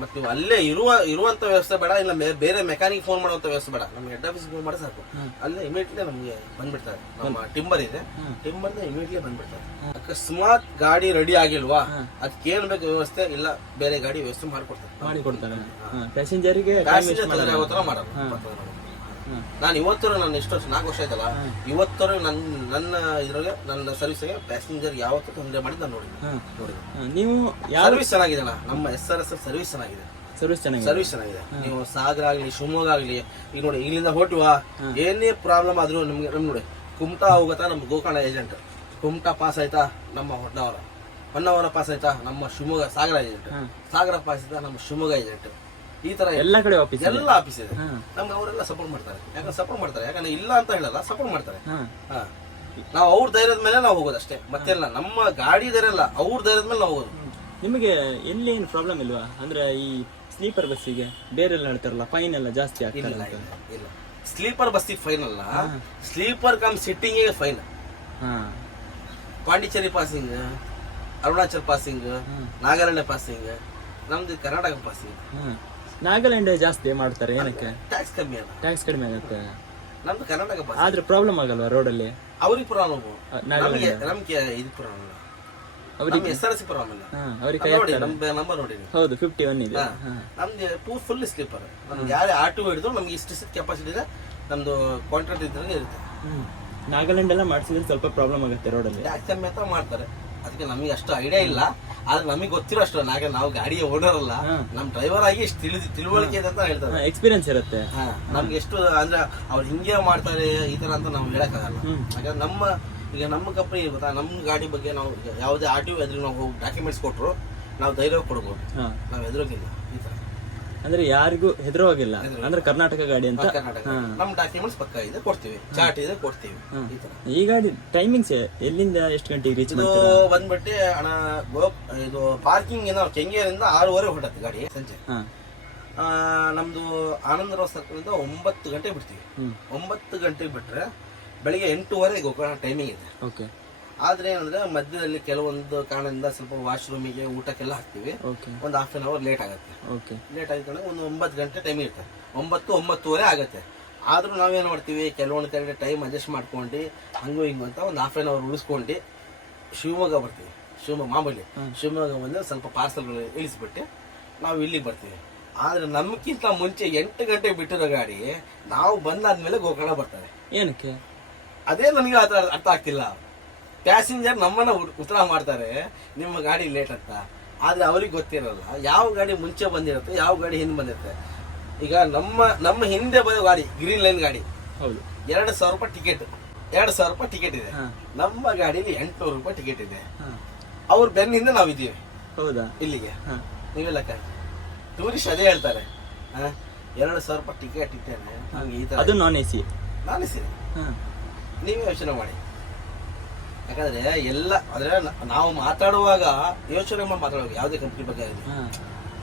Speaker 1: ಮತ್ತೆ ನೀವು ಅಲ್ಲೇ ಇರುವ ಇರುವಂತ ವ್ಯವಸ್ಥೆ ಬೇಡ ಇಲ್ಲ ಮೇ- ಬೇರೆ ಮೆಕ್ಯಾನಿಕ್ ಫೋನ್ ಮಾಡುವಂತ ವ್ಯವಸ್ಥೆ ಬೇಡ. ನಮ್ಗೆ ಹೆಡ್ ಆಫೀಸ್ ಫೋನ್ ಮಾಡಿ ಸಾಕು. ಅಲ್ಲೇ ಇಮಿಡಿಯೇಟ್ಲಿ ನಮಗೆ ಬಂದ್ಬಿಡ್ತಾರೆ. ನಮ್ಮ ಟಿಂಬರ್ ಇದೆ. ಟಿಂಬರ್ ಇಮಿಡಿಯೇಟ್ಲಿ ಬಂದ್ಬಿಡ್ತಾರೆ. ಅಕಸ್ಮಾತ್ ಗಾಡಿ ರೆಡಿ ಆಗಿಲ್ವಾ. ಅದಕ್ಕೆ ಏನ್ ಬೇಕು ವ್ಯವಸ್ಥೆ? ಇಲ್ಲ ಬೇರೆ ಗಾಡಿ ವ್ಯವಸ್ಥೆ ಮಾಡಿಕೊಡ್ತಾರೆ.
Speaker 2: ಮಾಡಿ ಕೊಡ್ತಾರೆ ಹಾಂ ಪ್ಯಾಸೆಂಜರ್ಗೆ
Speaker 1: ಪ್ಯಾಸೆಂಜರ್ ತೊಂದರೆ ಆಗೋ ಥರ.
Speaker 2: ಹಾಂ
Speaker 1: ನಾನು ಇವತ್ತರೂ ನಾನು ಎಷ್ಟು ವರ್ಷ ನಾಲ್ಕು ವರ್ಷ ಆಯ್ತಲ್ಲ? ಇವತ್ತರ ನನ್ನ ನನ್ನ ಇದ್ರಾಗೆ ನನ್ನ ಸರ್ವಿಸ್ಗೆ ಪ್ಯಾಸೆಂಜರ್ ಯಾವತ್ತೂ ತೊಂದರೆ ಮಾಡಿ ನಾನು ನೋಡಿ
Speaker 2: ನೋಡಿದೆ ನೀವು
Speaker 1: ಸರ್ವಿಸ್ ಚೆನ್ನಾಗಿದೆ ಅಣ್ಣ ನಮ್ಮ ಎಸ್ ಆರ್ ಎಸ್ ಸರ್ವಿಸ್ ಚೆನ್ನಾಗಿದೆ.
Speaker 2: ಸರ್ವಿಸ್ ಚೆನ್ನಾಗಿದೆ.
Speaker 1: ಸರ್ವಿಸ್ ಚೆನ್ನಾಗಿದೆ. ನೀವು ಸಾಗರ ಆಗಲಿ ಶಿವಮೊಗ್ಗ ಆಗಲಿ ಈಗ ನೋಡಿ ಇಲ್ಲಿಂದ ಹೊಟ್ಟುವ ಏನೇ ಪ್ರಾಬ್ಲಮ್ ಆದ್ರೂ ನಮ್ಗೆ ನೋಡಿ ಕುಮಟಾ ಹೋಗತ್ತಾ ನಮ್ಮ ಗೋಕರ್ಣ ಏಜೆಂಟ್ ಕುಮಟಾ ಪಾಸ್ ಆಯ್ತಾ? ನಮ್ಮ ಹೊನ್ನಾವರ. ಹೊನ್ನಾವರ ಪಾಸ್ ಆಯ್ತಾ? ನಮ್ಮ ಶಿವಮೊಗ್ಗ ಸಾಗರ ಏಜೆಂಟ್ ಸಾಗರ ಪಾಸ್ ಆಯ್ತಾ? ನಮ್ಮ ಶಿವಮೊಗ್ಗ ಏಜೆಂಟ್ ಈ ತರ
Speaker 2: ಎಲ್ಲ ಕಡೆ ಆಫೀಸ್
Speaker 1: ಎಲ್ಲ ಆಫೀಸ್ ಇದೆ ನಮ್ಗೆ ಅವರೆಲ್ಲ ಸಪೋರ್ಟ್ ಮಾಡ್ತಾರೆ. ಯಾಕಂದ್ರೆ ಸಪೋರ್ಟ್ ಮಾಡ್ತಾರೆ. ಯಾಕಂದ್ರೆ ಇಲ್ಲ ಅಂತ ಹೇಳಲ್ಲ ಸಪೋರ್ಟ್ ಮಾಡ್ತಾರೆ. ನಾವು ಅವ್ರ ಧೈರ್ಯದ ಮೇಲೆ ನಾವು ಹೋಗೋದು ಅಷ್ಟೇ. ಮತ್ತೆಲ್ಲ ನಮ್ಮ ಗಾಡಿ ಧೈರ್ಯ ಅಲ್ಲ ಅವ್ರ ಧೈರ್ಯದ ಮೇಲೆ ನಾವು ಹೋಗೋದು.
Speaker 2: ನಿಮಗೆ ಎಲ್ಲಿ ಏನು ಪ್ರಾಬ್ಲಮ್ ಇಲ್ವಾ? ಅಂದ್ರೆ ಈ ಸ್ಲೀಪರ್ ಬಸ್ಸಿಗೆ ಬೇರೆಲ್ಲ ಹೇಳ್ತಾರಲ್ಲ ಫೈನ್ ಎಲ್ಲ ಜಾಸ್ತಿ ಆಗ್ತಿಲ್ಲ
Speaker 1: ಇಲ್ಲ ಸ್ಲೀಪರ್ ಬಸ್ಸಿಗೆ ಫೈನ್ ಅಲ್ಲ. ಸ್ಲೀಪರ್ ಕಮ್ ಸಿಟ್ಟಿಂಗಿಗೆ ಫೈನ್
Speaker 2: ಹಾಂ.
Speaker 1: Pondicherry passing Arunachal passing. Nagaland passing ನಮ್ದು ಕರ್ನಾಟಕ ಪಾಸಿಂಗ್
Speaker 2: ನಾಗಾಲ್ಯಾಂಡ್ ಜಾಸ್ತಿ ಮಾಡ್ತಾರೆ ಏನಕ್ಕೆ?
Speaker 1: ಟ್ಯಾಕ್ಸ್ ಕಮ್ಮಿ ಅಲ್ಲ.
Speaker 2: ಟ್ಯಾಕ್ಸ್ ಕಡಿಮೆ ಆಗುತ್ತೆ.
Speaker 1: ನಮ್ದು ಕರ್ನಾಟಕ ಪಾಸ್
Speaker 2: ಆದ್ರೆ ಪ್ರಾಬ್ಲಮ್ ಆಗಲ್ವಾ ರೋಡಲ್ಲಿ
Speaker 1: ಅವ್ರಿಗೆ ಪ್ರಾಬ್ಲಮ್
Speaker 2: ನಾಗಾಲ್ಯಾಂಡ್
Speaker 1: ನಮಗೆ ನಮ್ಗೆ ಇದು ಪ್ರಾಬ್ಲಮ್
Speaker 2: ಅವ್ರಿಗೆ
Speaker 1: ಎಸ್ ಆರ್ ಸಿ ಪ್ರಾಬ್ಲಮ್
Speaker 2: ಹಾಂ ಅವ್ರಿಗೆ ಕೈ
Speaker 1: ನೋಡಿ
Speaker 2: ಹಾಕ್ತಾರೆ
Speaker 1: ನಮ್ದು ನಂಬರ್ ನೋಡಿ ನೀವು
Speaker 2: ಹೌದು ಫಿಫ್ಟಿ ಒನ್ ಇದೆ. ಹಾಂ.
Speaker 1: ನಮ್ದು ಪೂ ಫುಲ್ ಸ್ಲೀಪರ್ ನಮ್ಗೆ ಯಾರೇ ಆಟೋ ಹಿಡಿದ್ರು ನಮ್ಗೆ ಇಷ್ಟು ಸಿಟ್ ಕೆಪಾಸಿಟಿ ಇದೆ. ನಮ್ದು ಕಾಂಟ್ರಾಕ್ಟ್ ಇದ್ದಂಗೆ ಇರುತ್ತೆ.
Speaker 2: ನಾಗಾಲ್ಯಾಂಡ್ ಎಲ್ಲ ಮಾಡ್ಸಿದ್ರೆ ಸ್ವಲ್ಪ ಪ್ರಾಬ್ಲಮ್ ಆಗುತ್ತೆ ರೋಡಲ್ಲಿ
Speaker 1: ಟ್ಯಾಕ್ಸ್ ಕಮ್ಮಿ ಅಂತ ಮಾಡ್ತಾರೆ. ಅದಕ್ಕೆ ನಮಗೆ ಅಷ್ಟು ಐಡಿಯಾ ಇಲ್ಲ. ಆದ್ರೆ ನಮಗೆ ಗೊತ್ತಿರೋ ಅಷ್ಟು ನಾಗೆ ನಾವು ಗಾಡಿಯ ಓನರ್ ಅಲ್ಲ. ನಮ್ ಡ್ರೈವರ್ ಆಗಿ ಎಷ್ಟು ತಿಳಿದು ತಿಳುವಳಿಕೆ ಇದೆ ಅಂತ ಹೇಳ್ತಾರೆ.
Speaker 2: ಎಕ್ಸ್ಪೀರಿಯನ್ಸ್ ಇರುತ್ತೆ.
Speaker 1: ನಮ್ಗೆ ಎಷ್ಟು ಅಂದ್ರೆ ಅವ್ರು ಹಿಂಗೆ ಮಾಡ್ತಾರೆ ಈ ತರ ಅಂತ ನಾವು ಹೇಳಕ್ಕಾಗಲ್ಲ.
Speaker 2: ಹಾಗಾದ್ರೆ
Speaker 1: ಯಾಕಂದ್ರೆ ನಮ್ಮ ಈಗ ನಮ್ಮ ಕಂಪನಿ ಗೊತ್ತಾ ನಮ್ಮ ಗಾಡಿ ಬಗ್ಗೆ ನಾವು ಯಾವುದೇ ಆರ್ ಟಿ ಎದುರು ನಾವು ಡಾಕ್ಯುಮೆಂಟ್ಸ್ ಕೊಟ್ಟರು ನಾವು ಧೈರ್ಯ ಕೊಡ್ಬೋದು. ನಾವು ಎದುರೋಗಿಲ್ಲ ಈ ತರ.
Speaker 2: ಅಂದ್ರೆ ಯಾರಿಗೂ ಹೆದರುವಾಗಿಲ್ಲ ಅಂದ್ರೆ ಕರ್ನಾಟಕ ಗಾಡಿ ಅಂತ?
Speaker 1: ನಮ್ಮ ಡಾಕ್ಯುಮೆಂಟ್ಸ್ ಪಕ್ಕ ಇದೆ ಕೊಡ್ತೀವಿ. ಚಾರ್ಟ್ ಇದೆ ಕೊಡ್ತೀವಿ. ಈ
Speaker 2: ಗಾಡಿ ಟೈಮಿಂಗ್ಸ್ ಎಲ್ಲಿಂದ ಎಷ್ಟು ಗಂಟೆಗೆ ರೀಚ್
Speaker 1: ಇದು ಬಂದ್ಬಿಟ್ಟು ಹಣ ಗೋ ಇದು ಪಾರ್ಕಿಂಗ್ ಏನೋ ಕೆಂಗೇರಿಂದ ಆರೂವರೆ ಹೊರಟತ್ತೆ ಗಾಡಿ ಸಂಜೆ. ಆ, ನಮ್ದು ಆನಂದರಾವ್ ಸರ್ಕಲಿಂದ ಒಂಬತ್ತು ಗಂಟೆ ಬಿಡ್ತೀವಿ. ಒಂಬತ್ತು ಗಂಟೆಗೆ ಬಿಟ್ರೆ ಬೆಳಿಗ್ಗೆ ಎಂಟೂವರೆ ಗೋಕರ್ಣ ಟೈಮಿಂಗ್ ಇದೆ.
Speaker 2: ಓಕೆ
Speaker 1: ಆದ್ರೆ ಏನಂದ್ರೆ ಮಧ್ಯದಲ್ಲಿ ಕೆಲವೊಂದು ಕಾರಣದಿಂದ ಸ್ವಲ್ಪ ವಾಶ್ರೂಮಿಗೆ ಊಟಕ್ಕೆಲ್ಲ ಹಾಕ್ತಿವಿ.
Speaker 2: ಓಕೆ
Speaker 1: ಒಂದು ಹಾಫ್ ಆನ್ ಅವರ್ ಲೇಟ್ ಆಗುತ್ತೆ.
Speaker 2: ಓಕೆ
Speaker 1: ಲೇಟ್ ಆಗಿದ್ರೆ ಒಂದು ಒಂಬತ್ತು ಗಂಟೆ ಟೈಮ್ ಇರುತ್ತೆ. ಒಂಬತ್ತು ಒಂಬತ್ತುವರೆ ಆಗುತ್ತೆ. ಆದ್ರೂ ನಾವೇನು ಮಾಡ್ತೀವಿ ಕೆಲವೊಂದು ಕಡೆ ಟೈಮ್ ಅಡ್ಜಸ್ಟ್ ಮಾಡ್ಕೊಂಡು ಹಂಗು ಹಿಂಗು ಅಂತ ಒಂದು ಹಾಫ್ ಆನ್ ಅವರ್ ಉಳಿಸ್ಕೊಂಡು ಶಿವಮೊಗ್ಗ ಬರ್ತೀವಿ. ಶಿವಮೊಗ್ಗ ಮಾಮೂಲಿ ಶಿವಮೊಗ್ಗ ಬಂದು ಸ್ವಲ್ಪ ಪಾರ್ಸಲ್ಗಳು ಇಳಿಸ್ಬಿಟ್ಟು ನಾವು ಇಲ್ಲಿಗೆ ಬರ್ತೀವಿ. ಆದ್ರೆ ನಮ್ಗಿಂತ ಮುಂಚೆ ಎಂಟು ಗಂಟೆ ಬಿಟ್ಟಿರೋ ಗಾಡಿ ನಾವು ಬಂದಾದ್ಮೇಲೆ ಗೋಕರ್ಣ ಬರ್ತಾರೆ.
Speaker 2: ಏನಕ್ಕೆ?
Speaker 1: ಅದೇ ನನಗೆ ಅರ್ಥ ಆಗ್ತಿಲ್ಲ. ಪ್ಯಾಸೆಂಜರ್ ನಮ್ಮನ್ನ ಉತ್ತರ ಮಾಡ್ತಾರೆ ನಿಮ್ಮ ಗಾಡಿ ಲೇಟ್ ಅಂತ. ಆದ್ರೆ ಅವ್ರಿಗೆ ಗೊತ್ತಿರಲ್ಲ ಯಾವ ಗಾಡಿ ಮುಂಚೆ ಬಂದಿರುತ್ತೆ ಯಾವ ಗಾಡಿ ಹಿಂದೆ ಬಂದಿರುತ್ತೆ. ಈಗ ನಮ್ಮ ನಮ್ಮ ಹಿಂದೆ ಬರೋ ಗಾಡಿ ಗ್ರೀನ್ ಲೈನ್ ಗಾಡಿ.
Speaker 2: ಹೌದು.
Speaker 1: ಎರಡು ಸಾವಿರ ರೂಪಾಯಿ ಟಿಕೆಟ್ ಎರಡು ಸಾವಿರ ರೂಪಾಯಿ ಟಿಕೆಟ್ ಇದೆ. ನಮ್ಮ ಗಾಡಿಲಿ ಎಂಟುನೂರು ರೂಪಾಯಿ ಟಿಕೆಟ್ ಇದೆ. ಅವ್ರ ಬೆನ್ನಿಂದ ನಾವಿದ್ದೀವಿ.
Speaker 2: ಹೌದಾ?
Speaker 1: ಇಲ್ಲಿಗೆ.
Speaker 2: ನೀವೆಲ್ಲ
Speaker 1: ನೀವೇ ಲೆಕ್ಕ ಟೂರಿಸ್ಟ್ ಅದೇ ಹೇಳ್ತಾರೆ. ಎರಡು ಸಾವಿರ ರೂಪಾಯಿ ಟಿಕೆಟ್ ಇದ್ದೇನೆ. ನಮ್ಗೆ ಈ ತರ.
Speaker 2: ಅದು ನಾನ್ ಎ ಸಿ
Speaker 1: ನಾನು ಎ
Speaker 2: ಸಿ
Speaker 1: ನೀವೇ ಯೋಚನೆ ಮಾಡಿ. ಯಾಕಂದ್ರೆ ಎಲ್ಲ ಅಂದ್ರೆ ನಾವು ಮಾತಾಡುವಾಗ ಯೋಚನೆ ಮಾಡಿ ಮಾತಾಡುವಾಗ ಯಾವುದೇ ಕಂಪ್ನಿ ಬಗ್ಗೆ ಆಗಲಿ.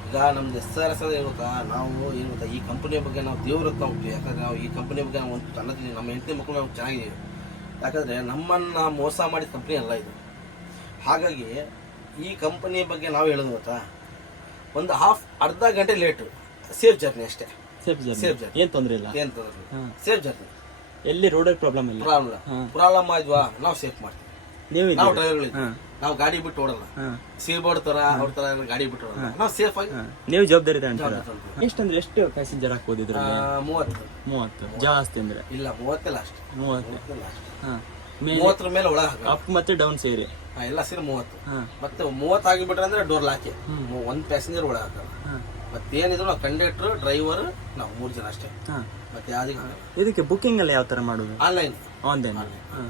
Speaker 1: ಈಗ ನಮ್ದು ಎಸ್ ಆರ್ ಎಸ್ ಗೊತ್ತಾ ನಾವು ಏನು ಗೊತ್ತಾ ಈ ಕಂಪನಿಯ ಬಗ್ಗೆ ನಾವು ದೇವ್ರ ಹತ್ರ ಹೋಗ್ತೀವಿ. ಯಾಕಂದ್ರೆ ನಾವು ಈ ಕಂಪನಿ ಬಗ್ಗೆ ನಾವು ಒಂದು ತನ್ನದಿನ ನಮ್ಮ ಹೆಂಡತಿ ಮಕ್ಕಳು ನಾವು ಚೆನ್ನಾಗಿದ್ದೀವಿ. ಯಾಕಂದ್ರೆ ನಮ್ಮನ್ನ ಮೋಸ ಮಾಡಿದ ಕಂಪ್ನಿ ಅಲ್ಲ ಇದು. ಹಾಗಾಗಿ ಈ ಕಂಪನಿ ಬಗ್ಗೆ ನಾವು ಹೇಳೋದು ಗೊತ್ತಾ? ಒಂದು ಹಾಫ್ ಅರ್ಧ ಗಂಟೆ ಲೇಟು ಸೇಫ್ ಜರ್ನಿ ಅಷ್ಟೇ.
Speaker 2: ಸೇಫ್ ಜರ್ನಿ
Speaker 1: ಸೇಫ್ ಜರ್ನಿ
Speaker 2: ಏನು ತೊಂದರೆ ಇಲ್ಲ?
Speaker 1: ಏನು ತೊಂದರೆ ಸೇಫ್ ಜರ್ನಿ
Speaker 2: ಎಲ್ಲಿ ರೋಡಲ್ಲಿ ಪ್ರಾಬ್ಲಮ್ ಇಲ್ಲ?
Speaker 1: ಪ್ರಾಬ್ಲಮ್. ಪ್ರಾಬ್ಲಮ್ ಆಯ್ವಾ ನಾವು ಸೇಫ್ ಮಾಡ್ತೀವಿ.
Speaker 2: ನೀವು
Speaker 1: ನಾವು
Speaker 2: ಹಾ.
Speaker 1: ನಾವು ಗಾಡಿ ಬಿಟ್ಟು ಓಡಲ್ಲ.
Speaker 2: ಹಾ.
Speaker 1: ಸೀಲ್ಬೋರ್ಡ್ ತರ ಅವ್ರ ತರ ಗಾಡಿ ಬಿಟ್ಟು ಓಡಲ್ಲ. ನಾವು ಸೇಫ್ ಆಗಿ
Speaker 2: ನೀವು ಜವಾಬ್ದಾರಿ
Speaker 1: ಜವಾಬ್ದಾರಿ
Speaker 2: ಎಷ್ಟಂದ್ರೆ ಎಷ್ಟು ಪ್ಯಾಸೆಂಜರ್ ಇದ್ರಲ್ಲಿ?
Speaker 1: ಮೂವತ್ತು.
Speaker 2: ಮೂವತ್ತು. ಜಾಸ್ತಿ ಅಂದ್ರೆ?
Speaker 1: ಇಲ್ಲ ಮೂವತ್ತಿಲ್ಲ ಅಷ್ಟು.
Speaker 2: ಮೂವತ್ತು.
Speaker 1: ಮೂವತ್ತರ ಮೇಲೆ ಒಳ ಹಾಕ
Speaker 2: ಅಪ್ ಮತ್ತೆ ಡೌನ್ ಸೇರಿ?
Speaker 1: ಎಲ್ಲ ಸೇರಿ ಮೂವತ್ತು. ಮತ್ತೆ ಮೂವತ್ತು ಆಗಿಬಿಟ್ರೆ ಅಂದ್ರೆ ಡೋರ್ ಲಾಕಿ ಒಂದ್ ಪ್ಯಾಸೆಂಜರ್ ಒಳ ಹಾಕಲ್ಲ. ಮತ್ತೇನಿದ್ರು ನಾವು ಕಂಡಕ್ಟರ್ ಡ್ರೈವರ್ ನಾವು ಮೂರು ಜನ ಅಷ್ಟೇ. ಮತ್ತೆ ಯಾವ್ದಿಗೆ
Speaker 2: ಇದಕ್ಕೆ ಬುಕ್ಕಿಂಗ್ ಎಲ್ಲ ಯಾವ ತರ ಮಾಡೋದು?
Speaker 1: ಆನ್ಲೈನ್
Speaker 2: ಆನ್ಲೈನ್ ಆನ್ಲೈನ್ ಹಾ.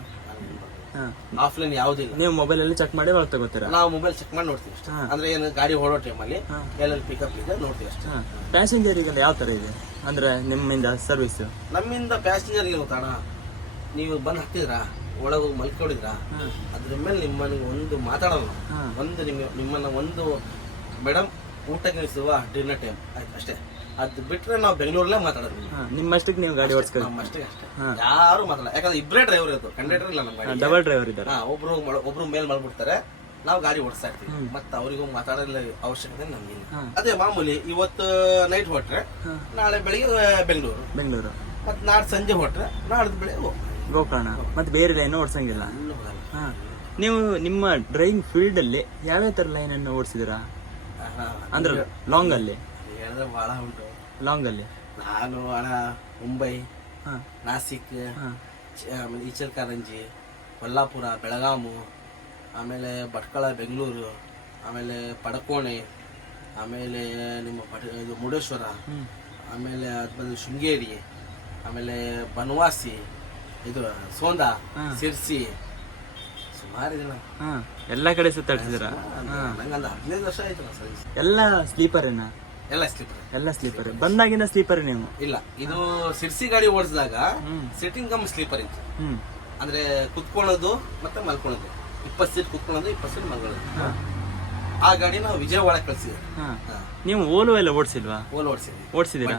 Speaker 1: ಆಫ್ಲೈನ್ ಯಾವ್ದಿಲ್ಲ
Speaker 2: ನೀವು ಮೊಬೈಲ್ ಅಲ್ಲಿ ಚೆಕ್ ಮಾಡಿ ಒಳಗೆ ತಗೋತೀರಾ?
Speaker 1: ನಾವು ಮೊಬೈಲ್ ಚೆಕ್ ಮಾಡಿ ನೋಡ್ತೀವಿ ಅಷ್ಟೇ. ಅಂದ್ರೆ ಏನು ಗಾಡಿ ಓಡೋ ಟೈಮಲ್ಲಿ
Speaker 2: ಅಲ್ಲಿ
Speaker 1: ಎಲ್ಲೆಲ್ಲಿ ಪಿಕಪ್ ಇದೆ ನೋಡ್ತೀವಿ ಅಷ್ಟೇ.
Speaker 2: ಪ್ಯಾಸೆಂಜರ್ ಪ್ಯಾಸೆಂಜರಿಗೆಲ್ಲ ಯಾವ ತರ ಇದೆ? ಅಂದ್ರೆ ನಿಮ್ಮಿಂದ ಸರ್ವಿಸ್
Speaker 1: ನಮ್ಮಿಂದ ಪ್ಯಾಸೆಂಜರ್ ಗೊತ್ತಾಣ ನೀವು ಬಂದು ಹತ್ತಿದ್ರಾ ಒಳಗೆ ಮಲ್ಕೊಂಡಿದ್ರಾ ಅದ್ರ ಮೇಲೆ ನಿಮ್ಮನ್ನ ಒಂದು ಮಾತಾಡೋಲ್ಲ. ಒಂದು ನಿಮ್ಮ ನಿಮ್ಮನ್ನ ಒಂದು ಮೇಡಮ್ ಊಟಕ್ಕೆ ನಿಲ್ಲಿಸುವ ಡಿನ್ನರ್ ಟೈಮ್ ಆಯ್ತು ಅಷ್ಟೇ. ಅದು ಬಿಟ್ರೆ ನಾವು ಬೆಂಗಳೂರಲ್ಲೇ ಮಾತಾಡೋದು.
Speaker 2: ನಿಮ್ಮ ನಿಮ್ಮಷ್ಟಕ್ಕೆ ನೀವು ಗಾಡಿ ಓಡಿಸ್ಕೊಳ್ಳಿ.
Speaker 1: ನಮ್ಮ ಅಷ್ಟೇ. ಅಷ್ಟೇ ಯಾರು ಮಾತಾಡಲ್ಲ. ಯಾಕಂದ್ರೆ ಇಬ್ಬರೇ ಡ್ರೈವರ್ ಇತ್ತು ಕಂಡಕ್ಟರ್ ಇಲ್ಲ ನಮ್ಮ ಗಾಡಿ
Speaker 2: ಡಬಲ್ ಡ್ರೈವರ್ ಇದ್ದಾರೆ.
Speaker 1: ಹಾ ಒಬ್ರು ಮೇಲೆ ಒಬ್ರು ಮೇಲ್ ಮಾಡ್ಬಿಡ್ತಾರೆ ನಾವು ಗಾಡಿ ಓಡಿಸ್ತಾ ಇರ್ತೀವಿ. ಮತ್ತೆ ಅವರಿಗೂ ಮಾತಾಡಲ್ಲ ಅವಶ್ಯಕತೆ
Speaker 2: ನಮಗೆ
Speaker 1: ಅದೇ ಮಾಮೂಲಿ ಇವತ್ತು ನೈಟ್ ಹೊಟ್ರೆ ನಾಳೆ ಬೆಳಿಗ್ಗೆ ಬೆಂಗಳೂರು.
Speaker 2: ಬೆಂಗಳೂರು.
Speaker 1: ಮತ್ತೆ ನಾಳೆ ಸಂಜೆ ಹೊಟ್ರೆ ನಾಡ್ದು ಬೆಳಿಗ್ಗೆ ಹೋಗ್ತೀವಿ.
Speaker 2: ಗೋಕರ್ಣ. ಮತ್ತೆ ಬೇರೆ ಲೈನ್ ಓಡಿಸಂಗಿಲ್ಲ.
Speaker 1: ಎಲ್ಲೂ ಹೋಗಲ್ಲ.
Speaker 2: ಹಾ. ನೀವು ನಿಮ್ಮ ಡ್ರೈವಿಂಗ್ ಫೀಲ್ಡ್ ಅಲ್ಲಿ ಯಾವ್ಯಾವ ತರ ಲೈನ್ ಅನ್ನು ಓಡಿಸಿದಿರಾ
Speaker 1: ಹಾ,
Speaker 2: ಅಂದ್ರೆ ಲಾಂಗ್ ಅಲ್ಲಿ.
Speaker 1: ಬಹಳ ಉಂಟು.
Speaker 2: ಲಾಂಗ್ ಅಲ್ಲಿ?
Speaker 1: ನಾನು ಅಣ್ಣ ಮುಂಬೈ
Speaker 2: ಹಾ.
Speaker 1: ನಾಸಿಕ್ ಆಮೇಲೆ ಈಚಲ್ಕಾರಂಜಿ ಕೊಲ್ಲಾಪುರ ಬೆಳಗಾಮು ಆಮೇಲೆ ಭಟ್ಕಳ ಬೆಂಗಳೂರು ಆಮೇಲೆ ಪಡಕೋಣೆ ಆಮೇಲೆ ನಿಮ್ಮ ಪಟ ಇದು ಮುರುಡೇಶ್ವರ ಆಮೇಲೆ ಅದು ಬಂದು ಶೃಂಗೇರಿ ಆಮೇಲೆ ಬನವಾಸಿ ಇದು ಸೋಂದ. ಸಿರ್ಸಿ ಸುಮಾರು ಜನ
Speaker 2: ಹಾ. ಎಲ್ಲಾ ಕಡೆ ಸುತ್ತಾಡ್ಸಿದಿರಾ
Speaker 1: ನಂಗೊಂದು ಹದಿನೈದು ವರ್ಷ ಆಯ್ತು
Speaker 2: ಎಲ್ಲ ಸ್ಲೀಪರ್ ಏನ?
Speaker 1: ಎಲ್ಲ ಸ್ಲೀಪರ್
Speaker 2: ಎಲ್ಲ ಸ್ಲೀಪರ್ ಬಂದಾಗಿನ ಸ್ಲೀಪರ್ ನೀವು?
Speaker 1: ಇಲ್ಲ ಇದು ಸಿರ್ಸಿ ಗಾಡಿ ಓಡಿಸಿದಾಗ. ಸಿಟ್ಟಿಂಗ್ ಕಮ್ ಸ್ಲೀಪರ್ ಇತ್ತು.
Speaker 2: ಹ್ಮ್.
Speaker 1: ಅಂದ್ರೆ ಕುತ್ಕೊಳ್ಳೋದು ಮತ್ತೆ ಮಲ್ಕೊಳ್ಳೋದು. ಇಪ್ಪತ್ತು ಸೀಟ್ ಕುತ್ಕೊಳ್ಳೋದು ಇಪ್ಪತ್ತು ಸೀಟ್ ಮಲ್ಕೊಳ್ಳೋದು. ಆ ಗಾಡಿ ನಾವು ವಿಜಯವಾಡ ಕಳ್ಸಿದ್ವಿ
Speaker 2: ನೀವು ಓಲೋ ಎಲ್ಲ ಓಡಿಸಿಲ್ವಾ?
Speaker 1: ಓಲ್ ಓಡಿಸಿದ್ವಿ.
Speaker 2: ಓಡಿಸಿದಿರಾ?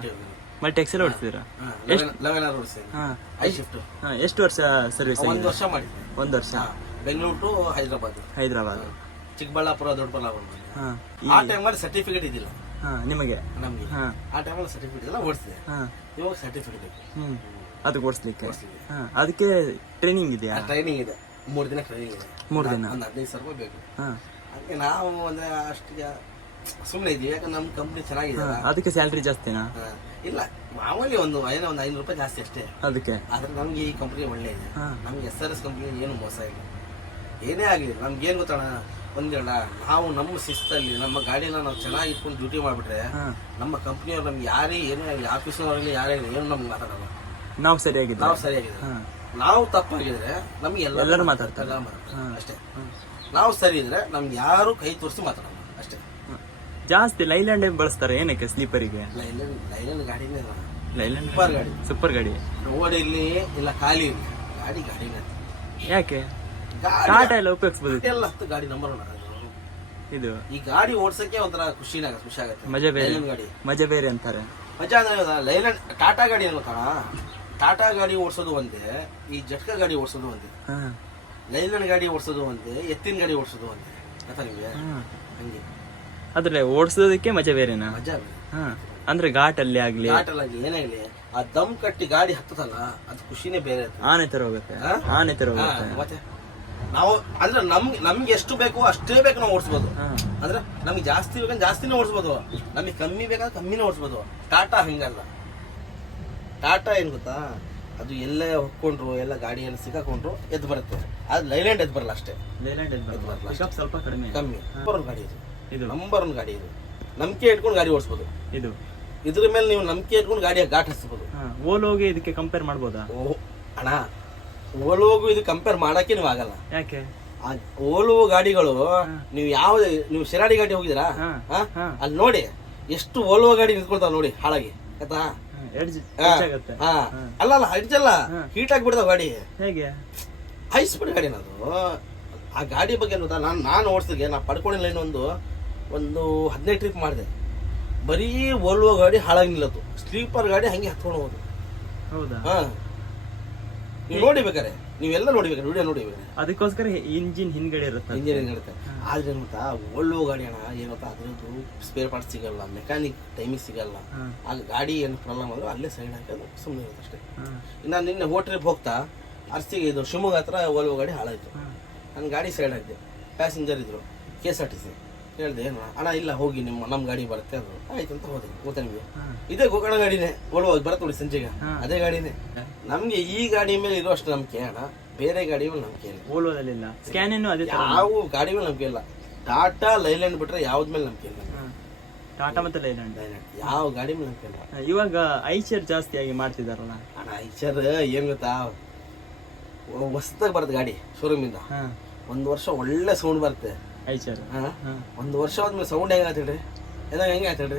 Speaker 2: ಮಲ್ಟಿ ಎಕ್ಸೆಲ್ ಓಡಿಸಿದಿರಾ?
Speaker 1: ಲೆವೆನ್ ಅವರ್ ಐ ಶಿಫ್ಟ್
Speaker 2: ಹಾ. ಎಷ್ಟು ವರ್ಷ ಸರ್ವಿಸ್
Speaker 1: ಒಂದು ವರ್ಷ ಮಾಡಿ
Speaker 2: ಒಂದು ವರ್ಷ.
Speaker 1: ಬೆಂಗಳೂರು ಟು ಹೈದರಾಬಾದ್
Speaker 2: ಹೈದರಾಬಾದ್.
Speaker 1: ಚಿಕ್ಕಬಳ್ಳಾಪುರ ದೊಡ್ಡಬಳ್ಳಾಪುರ ಆ ಟೈಮಲ್ಲಿ ಸರ್ಟಿಫಿಕೇಟ್ ಇದ್ದಿಲ್ಲ.
Speaker 2: ಹಾ ನಿಮಗೆ?
Speaker 1: ನಮಗೆ.
Speaker 2: ಹಾ.
Speaker 1: ಆ ಟೈಮಲ್ಲಿ ಸರ್ಟಿಫಿಕೇಟ್ ಎಲ್ಲ ಓಡಿಸಿದೆ.
Speaker 2: ಹಾ.
Speaker 1: ಇವಾಗ ಸರ್ಟಿಫಿಕೇಟ್ ಇದೆ
Speaker 2: ಹ್ಮ್. ಅದಕ್ಕೆ ಓಡಿಸ್ಲಿಕ್ಕೆ? ಹಾ ಅದಕ್ಕೆ ಟ್ರೈನಿಂಗ್ ಇದೆಯಾ?
Speaker 1: ಟ್ರೈನಿಂಗ್ ಇದೆ. ಮೂರು ದಿನ ಟ್ರೈನಿಂಗ್ ಇದೆ.
Speaker 2: ಮೂರು ದಿನ?
Speaker 1: ಒಂದು ಹದಿನೈದು ಸಾವಿರ ರೂಪಾಯಿ ಬೇಕು.
Speaker 2: ಹಾ.
Speaker 1: ಅದಕ್ಕೆ ನಾವು ಅಂದ್ರೆ ಅಷ್ಟಿಗೆ ಸುಮ್ಮನೆ ಇದೀವಿ ಯಾಕಂದ್ರೆ ನಮ್ಮ ಕಂಪ್ನಿ ಚೆನ್ನಾಗಿದೆ
Speaker 2: ಅದಕ್ಕೆ ಸ್ಯಾಲ್ರಿ ಜಾಸ್ತಿನಾ?
Speaker 1: ಇಲ್ಲ ಮಾಮೂಲಿ ಒಂದು ಏನೋ ಒಂದು ಐನೂರು ರೂಪಾಯಿ ಜಾಸ್ತಿ ಅಷ್ಟೇ.
Speaker 2: ಅದಕ್ಕೆ?
Speaker 1: ಆದ್ರೆ ನಮ್ಗೆ ಈ ಕಂಪ್ನಿ ಒಳ್ಳೆ ಇದೆ
Speaker 2: ಹಾ.
Speaker 1: ನಮ್ಗೆ ಎಸ್ ಆರ್ ಎಸ್ ಕಂಪ್ನಿ ಏನು ಮೋಸ ಇಲ್ಲ. ಏನೇ ಆಗಲಿ ನಮ್ಗೆ ಏನು ಗೊತ್ತಣ್ಣ? ಒಂದೇಳ ನಾವು ನಮ್ಮ ಶಿಸ್ತಲ್ಲಿ ನಮ್ಮ ಗಾಡಿನ ನಾವು ಚೆನ್ನಾಗಿ ಇಟ್ಕೊಂಡು ಡ್ಯೂಟಿ ಮಾಡಿಬಿಟ್ರೆ ನಮ್ಮ ಕಂಪ್ನಿಯವ್ರು ನಮ್ಗೆ ಯಾರೇ ಏನೇ ಆಗಲಿ ಆಫೀಸ್ನವರಲ್ಲಿ ಯಾರೇ ಆಗಲಿ ಏನು ನಮ್ಗೆ ಮಾತಾಡಲ್ಲ.
Speaker 2: ನಾವು ಸರಿಯಾಗಿದ್ದೀವಿ.
Speaker 1: ನಾವು ಸರಿಯಾಗಿದೆ ನಾವು ತಪ್ಪಾಗಿದ್ರೆ ನಮ್ಗೆ ಎಲ್ಲರೂ
Speaker 2: ಮಾತಾಡ್ತಾರೆ.
Speaker 1: ಅಷ್ಟೇ. ನಾವು ಸರಿ ಇದ್ರೆ ನಮ್ಗೆ ಯಾರು ಕೈ ತೋರಿಸಿ ಮಾತಾಡಲ್ಲ. ಅಷ್ಟೇ.
Speaker 2: ಜಾಸ್ತಿ ಲೈಲ್ಯಾಂಡ್ ಬಳಸ್ತಾರೆ? ಏನಕ್ಕೆ ಸ್ಲೀಪರಿಗೆ?
Speaker 1: ಲೈಲ್ಯಾಂಡ್ ಲೈಲ್ಯಾಂಡ್ ಗಾಡಿನೇ.
Speaker 2: ಲೈಲ್ಯಾಂಡ್
Speaker 1: ಸೂಪರ್ ಗಾಡಿ.
Speaker 2: ಸೂಪರ್ ಗಾಡಿ.
Speaker 1: ರೋಡ್ ಇಲ್ಲಿ ಇಲ್ಲ ಖಾಲಿ ಇರಲಿ ಗಾಡಿ ಗಾಡಿ
Speaker 2: ಯಾಕೆ? ಟಾಟಾ ಎಲ್ಲ ಉಪಯೋಗಿಸ್ಬೋದು.
Speaker 1: ಎಲ್ಲ ಹತ್ತು ಗಾಡಿ ನಂಬರ್ ಒನ್
Speaker 2: ಇದು.
Speaker 1: ಈ ಗಾಡಿ ಓಡ್ಸಕ್ಕೆ ಒಂಥರ ಖುಷಿನ ಖುಷಿ ಆಗುತ್ತೆ.
Speaker 2: ಮಜಾ ಬೇರೆ.
Speaker 1: ಗಾಡಿ.
Speaker 2: ಮಜಾ ಬೇರೆ ಅಂತಾರೆ.
Speaker 1: ಮಜಾ ಅಂದ್ರೆ? ಲೈಲನ್ ಟಾಟಾ ಗಾಡಿ ಗೊತ್ತಾಣ ಟಾಟಾ ಗಾಡಿ ಓಡಿಸೋದು ಒಂದೇ ಈ ಜಟ್ಕಾ ಗಾಡಿ ಓಡಿಸೋದು ಒಂದೇ. ಲೈಲನ್ ಗಾಡಿ ಓಡಿಸೋದು ಒಂದೇ ಎತ್ತಿನ ಗಾಡಿ ಓಡಿಸೋದು ಒಂದೇ. ಗೊತ್ತಾ ನಿಮಗೆ. ಹಂಗೆ.
Speaker 2: ಆದ್ರೆ ಓಡಿಸೋದಕ್ಕೆ ಮಜಾ ಬೇರೆನಾ?
Speaker 1: ಮಜಾ
Speaker 2: ಅಂದ್ರೆ ಘಾಟ್ ಅಲ್ಲಿ ಆಗ್ಲಿ.
Speaker 1: ಘಾಟಲ್ ಆಗ್ಲಿ ಏನೇ ಆಗ್ಲಿ ಆ ದಮ್ ಕಟ್ಟಿ ಗಾಡಿ ಹತ್ತದಲ್ಲ ಅದು ಖುಷಿನೇ ಬೇರೆ.
Speaker 2: ಆನೆ ತರ ಹೋಗುತ್ತೆ? ಆನೆ ತರ ಹೋಗುತ್ತೆ.
Speaker 1: ಮತ್ತೆ? ನಾವು ಅಂದ್ರೆ ನಮ್ಗೆ ನಮ್ಗೆ ಎಷ್ಟು ಬೇಕು ಅಷ್ಟೇ ಬೇಕು ನಾವು ಓಡಿಸ್ಬೋದು. ಅಂದ್ರೆ ನಮ್ಗೆ ಜಾಸ್ತಿ ಬೇಕಂದ್ರೆ ಜಾಸ್ತಿನೇ ಓಡಿಸ್ಬೋದು. ನಮಗೆ ಕಮ್ಮಿ ಬೇಕಾದ್ರೆ ಕಮ್ಮಿನೇ ಓಡಿಸ್ಬೋದು. ಟಾಟಾ ಹಿಂಗಲ್ಲ. ಟಾಟಾ ಏನ್ ಗೊತ್ತಾ? ಅದು ಎಲ್ಲೇ ಹೊಕ್ಕೊಂಡ್ರು ಎಲ್ಲ ಗಾಡಿಯಲ್ಲಿ ಸಿಕ್ಕಾಕೊಂಡ್ರು ಎದ್ದು ಬರುತ್ತೆ. ಅದು ಲೈಲ್ಯಾಂಡ್ ಎದ್ದು ಬರಲ್ಲ ಅಷ್ಟೇ.
Speaker 2: ಲೈಲ್ಯಾಂಡ್ ಎದ್ದು ಬರಲ್ಲ. ಸ್ವಲ್ಪ ಕಡಿಮೆ.
Speaker 1: ಕಮ್ಮಿ. ನಂಬರ್ ಒನ್ ಗಾಡಿ ಇದು.
Speaker 2: ಇದು.
Speaker 1: ನಂಬರ್ ಒನ್ ಗಾಡಿ ಇದು. ನಂಬಿಕೆ ಇಟ್ಕೊಂಡು ಗಾಡಿ ಓಡಿಸ್ಬೋದು.
Speaker 2: ಇದು.
Speaker 1: ಇದ್ರ ಮೇಲೆ ನೀವು ನಂಬಿಕೆ ಇಟ್ಕೊಂಡು ಗಾಡಿ ಘಾಟ್
Speaker 2: ಓಲೋಗೆ ಇದಕ್ಕೆ ಕಂಪೇರ್ ಮಾಡ್ಬೋದಾ?
Speaker 1: ಓ ಅಣ್ಣ ಓಲೋಗು ಇದು ಕಂಪೇರ್ ಮಾಡಕ್ಕೆ ನೀವು ಆಗಲ್ಲ.
Speaker 2: ಯಾಕೆ?
Speaker 1: ಆ ಓಲೋ ಗಾಡಿಗಳು ನೀವು ಯಾವ ನೀವು ಶಿರಾಡಿ ಗಾಡಿ ಹೋಗಿದ್ದೀರಾ. ಅಲ್ಲಿ ನೋಡಿ ಎಷ್ಟು ಓಲೋ ಗಾಡಿ ನಿಂತ್ಕೊಳ್ತಾವ ನೋಡಿ ಹಾಳಾಗಿ. ಆಯ್ತಾ. ಅಲ್ಲ ಅಲ್ಲ
Speaker 2: ಅಲ್ಲ.
Speaker 1: ಹೀಟ್ ಆಗಿಬಿಡ್ತಾವ ಗಾಡಿ.
Speaker 2: ಹೇಗೆ?
Speaker 1: ಹೈ ಸ್ಪೀಡ್ ಗಾಡಿ ಅದು ಆ ಗಾಡಿ ಬಗ್ಗೆ ಗೊತ್ತಾ? ನಾನು ನಾನು ಓಡಿಸಿದ್ಗೆ ನಾ ಪಡ್ಕೊಂಡಿಲ್ಲ ಇನ್ನೊಂದು ಒಂದು ಹದಿನೈದು ಟ್ರಿಪ್ ಮಾಡಿದೆ. ಬರೀ ಓಲ್ವೋ ಗಾಡಿ ಹಾಳಾಗಿ ನಿಲ್ಲದು. ಸ್ಲೀಪರ್ ಗಾಡಿ ಹಂಗೆ ಹತ್ಕೊಂಡು ಹೋಗೋದು.
Speaker 2: ಹೌದಾ?
Speaker 1: ಹಾ. ನೀವು ನೋಡಿ ಬೇಕಾರೆ ನೀವೆಲ್ಲ ನೋಡಿಬೇಕಾರೆ ವಿಡಿಯೋ ನೋಡಿಬೇಕಾರೆ
Speaker 2: ಅದಕ್ಕೋಸ್ಕರ ಇಂಜಿನ್ ಹಿಂದ್ಗಡೆ ಇರುತ್ತೆ.
Speaker 1: ಇಂಜಿನ್ ಇರುತ್ತೆ ಆದ್ರೆ ಏನಂತ ಗೊತ್ತಾ ಒಳ್ಳೆ ಗಾಡಿ ಅಣ್ಣ ಏನು ಗೊತ್ತಾ ಅದ್ರದ್ದು ಸ್ಪೇರ್ ಪಾರ್ಟ್ ಸಿಗಲ್ಲ ಮೆಕ್ಯಾನಿಕ್ ಟೈಮಿಂಗ್ ಸಿಗಲ್ಲ. ಆಗ ಗಾಡಿ ಏನು ಪ್ರಾಬ್ಲಮ್ ಆದ್ರೂ ಅಲ್ಲೇ ಸೈಡ್ ಹಾಕೋದು ಸುಮ್ಮನೆ ಇರುತ್ತೆ ಅಷ್ಟೇ.
Speaker 2: ಹಾ.
Speaker 1: ಇನ್ನು ನಿನ್ನೆ ಹೋಟ್ರಿಗೆ ಹೋಗ್ತಾ ಅರ್ಸಿಗೆ ಇದು ಶಿವಮೊಗ್ಗ ಹತ್ರ ಓಲ್ವೋ ಗಾಡಿ ಹಾಳಾಯ್ತು. ನನ್ನ ಗಾಡಿ ಸೈಡ್ ಹಾಕಿದೆ. ಪ್ಯಾಸೆಂಜರ್ ಇದ್ರು K S R T C ಹೇಳಿದೆ ಏನು? ಅಣ್ಣ ಇಲ್ಲ ಹೋಗಿ ನಿಮ್ಮ ನಮ್ಮ ಗಾಡಿ ಬರುತ್ತೆ ಅದು. ಆಯ್ತು ಅಂತ ಹೋದೆ
Speaker 2: ಹಾ.
Speaker 1: ಇದೇ ಗೋಕರ್ಣ ಗಾಡಿನೇ ಓಲ್ವೋ ಬರುತ್ತೆ ನೋಡಿ ಸಂಜೆಗೆ. ಅದೇ ಗಾಡಿನೇ. ನಮಗೆ ಈ ಗಾಡಿ ಮೇಲೆ ಇರೋ ಅಷ್ಟು ನಂಬಿಕೆ ಅಣ್ಣ. ಬೇರೆ ಗಾಡಿ ಮೇಲೆ ನಂಬಿಕೆ ಇಲ್ಲ.
Speaker 2: ಓಲೋದಲ್ಲಿಲ್ಲ ಸ್ಕ್ಯಾನಿನ್ನು ಅದೇ
Speaker 1: ಯಾವ ಗಾಡಿ ಮೇಲೆ ನಂಬಿಕೆ ಇಲ್ಲ. ಟಾಟಾ ಲೈಲ್ಯಾಂಡ್ ಬಿಟ್ರೆ ಯಾವ್ದ ಮೇಲೆ ನಂಬಿಕೆ ಇಲ್ಲ.
Speaker 2: ಟಾಟಾ ಮತ್ತೆ ಲೈಲ್ಯಾಂಡ್.
Speaker 1: ಯಾವ ಗಾಡಿ ಮೇಲೆ ನಂಬಿಕೆ ಇಲ್ಲ.
Speaker 2: ಇವಾಗ ಐಚರ್ ಜಾಸ್ತಿ ಆಗಿ ಮಾಡ್ತಿದಾರಲ್ಲ.
Speaker 1: ಅಣ್ಣ ಐಚರ್ ಏನ್ ಗೊತ್ತಾ? ಹೊಸ್ದಾಗಿ ಬರುತ್ತೆ ಗಾಡಿ ಶೋರೂಮಿಂದ ಒಂದು ವರ್ಷ ಒಳ್ಳೆ ಸೌಂಡ್ ಬರುತ್ತೆ. ಹಾ? ಒಂದು ವರ್ಷ ಆದ್ಮೇಲೆ ಸೌಂಡ್ ಹೆಂಗ ರೀ ಎಲ್ಲ ಹೆಂಗೆ ಗಳ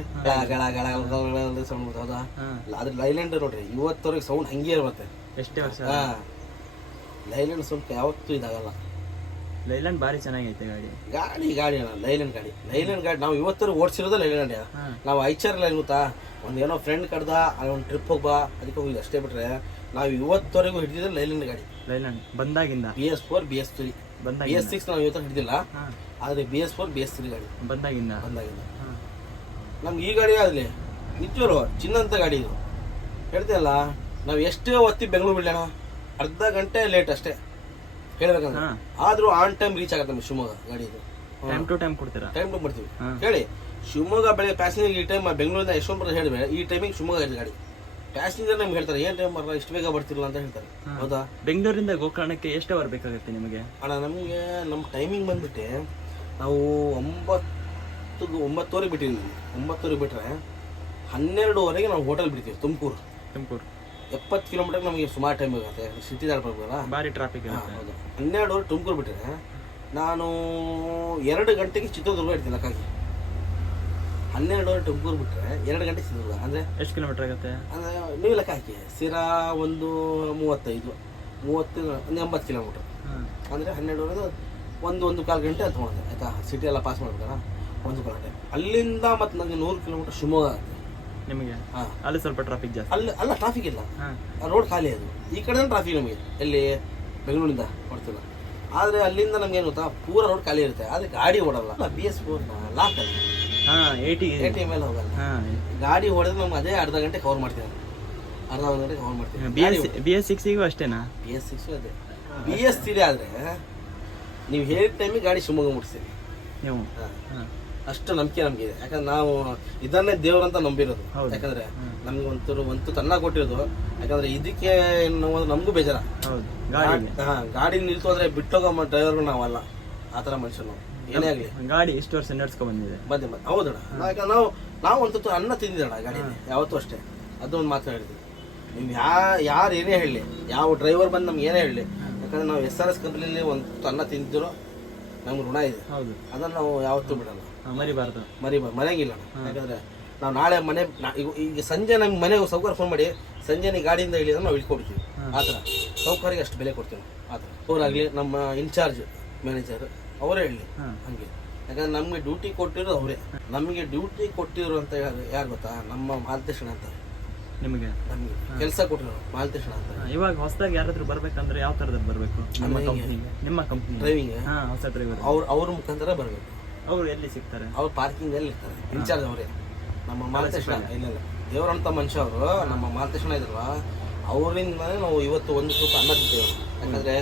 Speaker 1: ಗಳ ಗಳ ಸೌಂಡ್ ಬರ್ತದೆ ಅದ್ರ ಲೈಲ್ಯಾಂಡ್ ನೋಡ್ರಿ ಇವತ್ತವರೆಗೆ ಸೌಂಡ್ ಹಂಗೆ ಇರುತ್ತೆ
Speaker 2: ಎಷ್ಟೇ ವರ್ಷ?
Speaker 1: ಹಾ. ಲೈಲ್ಯಾಂಡ್ ಸ್ವಲ್ಪ ಯಾವತ್ತೂ ಇದಾಗಲ್ಲ.
Speaker 2: ಲೈಲ್ಯಾಂಡ್ ಭಾರಿ ಚೆನ್ನಾಗೈತೆ ಗಾಡಿ.
Speaker 1: ಗಾಡಿ ಗಾಡಿ ಅಣ್ಣ ಲೈಲ್ಯಾಂಡ್ ಗಾಡಿ. ಲೈಲ್ಯಾಂಡ್ ಗಾಡಿ ನಾವು ಇವತ್ತವರೆಗೆ ಓಡಿಸಿರೋದು ಲೈಲ್ಯಾಂಡ್ ನಾವು ಐಚರ್ ಲೈನ್ ಗೊತ್ತಾ? ಒಂದು ಏನೋ ಫ್ರೆಂಡ್ ಕಡ್ದ ಒಂದು ಟ್ರಿಪ್ ಹೋಗ್ಬಾ ಅದಕ್ಕೆ ಹೋಗಿ ಅಷ್ಟೇ ಬಿಟ್ರೆ ನಾವು ಇವತ್ತವರೆಗೂ ಹಿಡಿದಿದ್ರೆ ಲೈಲ್ಯಾಂಡ್ ಗಾಡಿ.
Speaker 2: ಲೈಲ್ಯಾಂಡ್ ಬಂದಾಗಿಂದ?
Speaker 1: B S four B S three B S six ನಾವು ಇವತ್ತು ಹಿಡಿದಿಲ್ಲ. ಆದರೆ B S four B S three ಗಾಡಿ
Speaker 2: ಬಂದಾಗಿಂದ?
Speaker 1: ಬಂದಾಗಿಂದ. ನಮ್ಗೆ ಈ ಗಾಡಿ ಆಗಲಿ. ನಿಜರು ಚಿನ್ನಂತ ಗಾಡಿ ಇದು. ಹೇಳ್ತೀಯಲ್ಲ ನಾವು ಎಷ್ಟು ಹೊತ್ತಿ ಬೆಂಗಳೂರು ಬಿಡೋಣ ಅರ್ಧ ಗಂಟೆ ಲೇಟ್ ಅಷ್ಟೇ. ಹೇಳ್ಬೇಕಂದ್ರೆ. ಆದರೂ ಆನ್ ಟೈಮ್ ರೀಚ್ ಆಗುತ್ತೆ ನಮ್ಗೆ ಶಿವಮೊಗ್ಗ ಗಾಡಿ ಇದು.
Speaker 2: ಟೈಮ್ ಟು ಟೈಮ್ ಕೊಡ್ತೀರಾ?
Speaker 1: ಟೈಮ್ ಟು
Speaker 2: ಕೊಡ್ತೀವಿ.
Speaker 1: ಹೇಳಿ ಶಿವಮೊಗ್ಗ ಬೆಳಗ್ಗೆ ಪ್ಯಾಸೆಂಜರ್ ಈ ಟೈಮ್ ಬೆಂಗಳೂರಿಂದ ಯಶವಂತ ಹೇಳಿದ್ರೆ ಈ ಟೈಮಿಗೆ ಶಿವಮೊಗ್ಗ ಇದೆ ಗಾಡಿ. ಪ್ಯಾಸೆಂಜರ್ ನಮ್ಗೆ ಹೇಳ್ತಾರೆ ಏನ್ ಟೈಮ್ ಬರಲ್ಲ ಇಷ್ಟು ಬೇಗ ಬರ್ತಿರಲ್ಲ ಅಂತ ಹೇಳ್ತಾರೆ. ಹೌದಾ?
Speaker 2: ಬೆಂಗಳೂರಿಂದ ಗೋಕರ್ಣಕ್ಕೆ ಎಷ್ಟು ಅವರ್ ಬೇಕಾಗುತ್ತೆ ನಿಮಗೆ?
Speaker 1: ಅಣ್ಣ ನಮಗೆ ನಮ್ಮ ಟೈಮಿಂಗ್ ಬಂದ್ಬಿಟ್ಟು. ನಾವು ಒಂಬತ್ತು ಒಂಬತ್ತುವರೆಗೆ ಬಿಟ್ಟಿದ್ದೀವಿ ಒಂಬತ್ತುವರೆಗೆ ಬಿಟ್ಟರೆ ಹನ್ನೆರಡುವರೆಗೆ ನಾವು ಹೋಟೆಲ್ ಬಿಡ್ತೀವಿ ತುಮಕೂರು.
Speaker 2: ತುಮಕೂರು.
Speaker 1: ಎಪ್ಪತ್ತು ಕಿಲೋಮೀಟರ್ ನಮಗೆ ಸುಮಾರು ಟೈಮ್ ಆಗುತ್ತೆ. ಸಿಟಿ ದಾಡ್ಬೇಕಲ್ಲ
Speaker 2: ಭಾರಿ ಟ್ರಾಫಿಕ್
Speaker 1: ಹೌದು. ಹನ್ನೆರಡುವರೆ ತುಮಕೂರು ಬಿಟ್ಟರೆ ನಾನು ಎರಡು ಗಂಟೆಗೆ ಚಿತ್ರದುರ್ಗ ಇಡ್ತೀನಿ ಅಕ್ಕಾಗಿ ಹನ್ನೆರಡುವರೆ ತುಮಕೂರು ಬಿಟ್ಟರೆ ಎರಡು ಗಂಟೆ ಚಿತ್ರದುರ್ಗ. ಅಂದರೆ
Speaker 2: ಎಷ್ಟು ಕಿಲೋಮೀಟರ್ ಆಗುತ್ತೆ?
Speaker 1: ಅಂದರೆ ನೀವು ಲೆಕ್ಕ ಹಾಕಿ ಸಿರಾ ಒಂದು ಮೂವತ್ತೈದು ಮೂವತ್ತು ಒಂದು ಎಂಬತ್ತು ಕಿಲೋಮೀಟರ್ ಅಂದರೆ ಹನ್ನೆರಡುವರೆದು ಒಂದು ಒಂದು ಕಾಲು ಗಂಟೆ ಅಂತ ಒಂದು ಆಯಿತಾ? ಸಿಟಿ ಎಲ್ಲ ಪಾಸ್ ಮಾಡ್ಬೇಕಲ್ಲ ಒಂದು ಕಾಲು ಗಂಟೆ ಅಲ್ಲಿಂದ ಮತ್ತು ನನಗೆ ನೂರು ಕಿಲೋಮೀಟರ್ ಶಿವಮೊಗ್ಗ ಆಗುತ್ತೆ
Speaker 2: ನಿಮಗೆ?
Speaker 1: ಹಾಂ.
Speaker 2: ಅಲ್ಲಿ ಸ್ವಲ್ಪ ಟ್ರಾಫಿಕ್ ಜಾಸ್ತಿ.
Speaker 1: ಅಲ್ಲಿ ಅಲ್ಲ ಟ್ರಾಫಿಕ್ ಇಲ್ಲ.
Speaker 2: ಆ
Speaker 1: ರೋಡ್ ಖಾಲಿ ಅದು. ಈ ಕಡೆ ಟ್ರಾಫಿಕ್ ನಮಗೆ. ಎಲ್ಲಿ? ಬೆಂಗಳೂರಿಂದ ಬರ್ತಿಲ್ಲ ಆದರೆ ಅಲ್ಲಿಂದ ನಮ್ಗೆ ಏನು ಗೊತ್ತಾ? ಪೂರ ರೋಡ್ ಖಾಲಿ ಇರುತ್ತೆ. ಆದರೆ ಗಾಡಿ ಓಡಲ್ಲ. ಬಿ ಎಸ್ ಫೋರ್ ಲಾಕ್ ಅಲ್ಲಿ.
Speaker 2: ಹಾಂ ಏಟಿ
Speaker 1: ಎ ಟಿ ಎಂ ಎಲ್ಲ ಹೋಗಲ್ಲ.
Speaker 2: ಹಾ.
Speaker 1: ಗಾಡಿ ಹೊಡೆದ್ರೆ ನಮ್ಗೆ ಅದೇ ಅರ್ಧ ಗಂಟೆ ಕವರ್ ಮಾಡ್ತೀವಿ. ಅರ್ಧ ಒಂದು ಗಂಟೆ ಕವರ್ ಮಾಡ್ತೀವಿ.
Speaker 2: ಬಿ ಎಸ್ ಬಿ ಎಸ್ ಸಿಕ್ಸಿಗೂ ಅಷ್ಟೇನಾ?
Speaker 1: ಬಿ ಎಸ್ ಸಿಕ್ಸು ಅದೇ. ಬಿ ಎಸ್ ತ್ರೀ ಆದರೆ ನೀವು ಹೇಳಿದ ಟೈಮಿಗೆ ಗಾಡಿ ಶಿವಮೊಗ್ಗ ಮುಟ್ಟಿಸ್ತೀವಿ
Speaker 2: ನೀವು.
Speaker 1: ಹಾಂ. ಅಷ್ಟು ನಂಬಿಕೆ ನಮ್ಗೆ ಇದೆ. ಯಾಕಂದ್ರೆ ನಾವು ಇದನ್ನೇ ದೇವ್ರಂತ ನಂಬಿರೋದು.
Speaker 2: ಹೌದು.
Speaker 1: ಯಾಕಂದ್ರೆ ನಮ್ಗೆ ಒಂಥರ ಒಂದು ತನ್ನ ಕೊಟ್ಟಿರೋದು. ಯಾಕಂದ್ರೆ ಇದಕ್ಕೆ ಅನ್ನೋದು ನಮಗೂ ಬೇಜಾರ.
Speaker 2: ಹೌದು. ಗಾಡಿಗೆ
Speaker 1: ಹಾ ಗಾಡಿ ನಿಲ್ತು ಅಂದ್ರೆ ಬಿಟ್ಟೋಗೋ ಡ್ರೈವರ್ ನಾವಲ್ಲ. ಆ ಥರ ಮನುಷ್ಯ ನಾವು. ಏನೇ ಆಗಲಿ.
Speaker 2: ಗಾಡಿ ಎಷ್ಟು ವರ್ಷ ನಡ್ಸ್ಕೊಂಡ್ ಬಂದಿದೆ?
Speaker 1: ಬಂದೆ ಬಂದೆ. ಹೌದಣ್ಣ ನಾವು ಯಾಕಂದ್ರೆ ನಾವು ನಾವು ಒಂದು ಅನ್ನ ತಿಂದಿದ್ದಣ್ಣ ಗಾಡಿಯಲ್ಲಿ. ಯಾವತ್ತೂ ಅಷ್ಟೇ. ಅದು ಒಂದು ಮಾತು ಹೇಳಿದ್ವಿ ನೀವು ಯಾ ಯಾರು ಏನೇ ಹೇಳಲಿ ಯಾವ ಡ್ರೈವರ್ ಬಂದು ನಮ್ಗೆ ಏನೇ ಹೇಳಲಿ ಯಾಕಂದ್ರೆ ನಾವು ಎಸ್ ಆರ್ ಎಸ್ ಕಂಪ್ನಿಲಿ ಒಂದು ತನ್ನ ಅನ್ನ ತಿಂದಿದ್ರು ನಮ್ಗೆ ಋಣ ಇದೆ.
Speaker 2: ಹೌದು.
Speaker 1: ಅದನ್ನು ನಾವು ಯಾವತ್ತೂ ಬಿಡಲ್ಲ.
Speaker 2: ಮರಿಬಾರ್ದು.
Speaker 1: ಮರಿಬಾರ್ದು. ಮರೆಯಂಗಿಲ್ಲ ಯಾಕಂದ್ರೆ ನಾವು ನಾಳೆ ಮನೆ ಈಗ ಸಂಜೆ ನಮ್ಗೆ ಮನೆಗೆ ಸೌಕರ್ಯ ಫೋನ್ ಮಾಡಿ ಸಂಜೆ ನೀ ಗಾಡಿಯಿಂದ ಇಳಿದ್ರೆ ನಾವು ಇಳ್ಕೊಡ್ತೀವಿ ಆ ಥರ. ಸೌಕರ್ಯಕ್ಕೆ ಅಷ್ಟು ಬೆಲೆ ಕೊಡ್ತೀವಿ ನಾವು. ಆ ಥರ. ಅವರಾಗಲಿ ನಮ್ಮ ಇನ್ಚಾರ್ಜ್ ಮ್ಯಾನೇಜರ್ ಅವರೇ ಹೇಳಿ. ಹಂಗೆ. ಯಾಕಂದ್ರೆ ನಮಗೆ ಡ್ಯೂಟಿ ಕೊಟ್ಟಿರೋದು ಅವರೇ. ನಮಗೆ ಡ್ಯೂಟಿ ಕೊಟ್ಟಿರೋ ಅಂತ ಯಾರು ಗೊತ್ತಾ? ನಮ್ಮ ಮಾರ್ಗದರ್ಶನ ಅಂತ.
Speaker 2: ನಿಮಗೆ?
Speaker 1: ಕೆಲಸ ಕೊಟ್ಟರು ಮಾಲ್ತೇಶಣ ಅಂತ
Speaker 2: ಇವಾಗ ಹೊಸದಾಗಿ ಯಾರಾದ್ರೂ ಬರ್ಬೇಕಂದ್ರೆ ಯಾವ ತರದಲ್ಲಿ ಬರಬೇಕು? ನಿಮ್ಮ ಕಂಪ್ನಿಗೆ ನಿಮ್ಮ ಕಂಪ್ನಿ
Speaker 1: ಡ್ರೈವಿಂಗ್
Speaker 2: ಹಾ ಹೊಸ ಡ್ರೈವರ್
Speaker 1: ಅವ್ರ ಅವ್ರ ಮುಖಾಂತರ ಬರಬೇಕು.
Speaker 2: ಅವ್ರು ಎಲ್ಲಿ ಸಿಗ್ತಾರೆ?
Speaker 1: ಅವ್ರು ಪಾರ್ಕಿಂಗಲ್ಲಿ ಇರ್ತಾರೆ ಇನ್ಚಾರ್ಜ್ ಅವರೇ. ನಮ್ಮ ಮಾಲ್ತೇಶಣ ಇಲ್ಲ ದೇವರಂತ ಮನುಷ್ಯ ಅವರು ನಮ್ಮ ಮಾಲ್ತೇಶಣ ಇದ್ರಲ್ಲ ಅವರಿಂದ ನಾವು ಇವತ್ತು ಒಂದು ಸ್ವಲ್ಪ ಅನ್ನ ತಿಂತೀವಿ ಯಾಕಂದ್ರೆ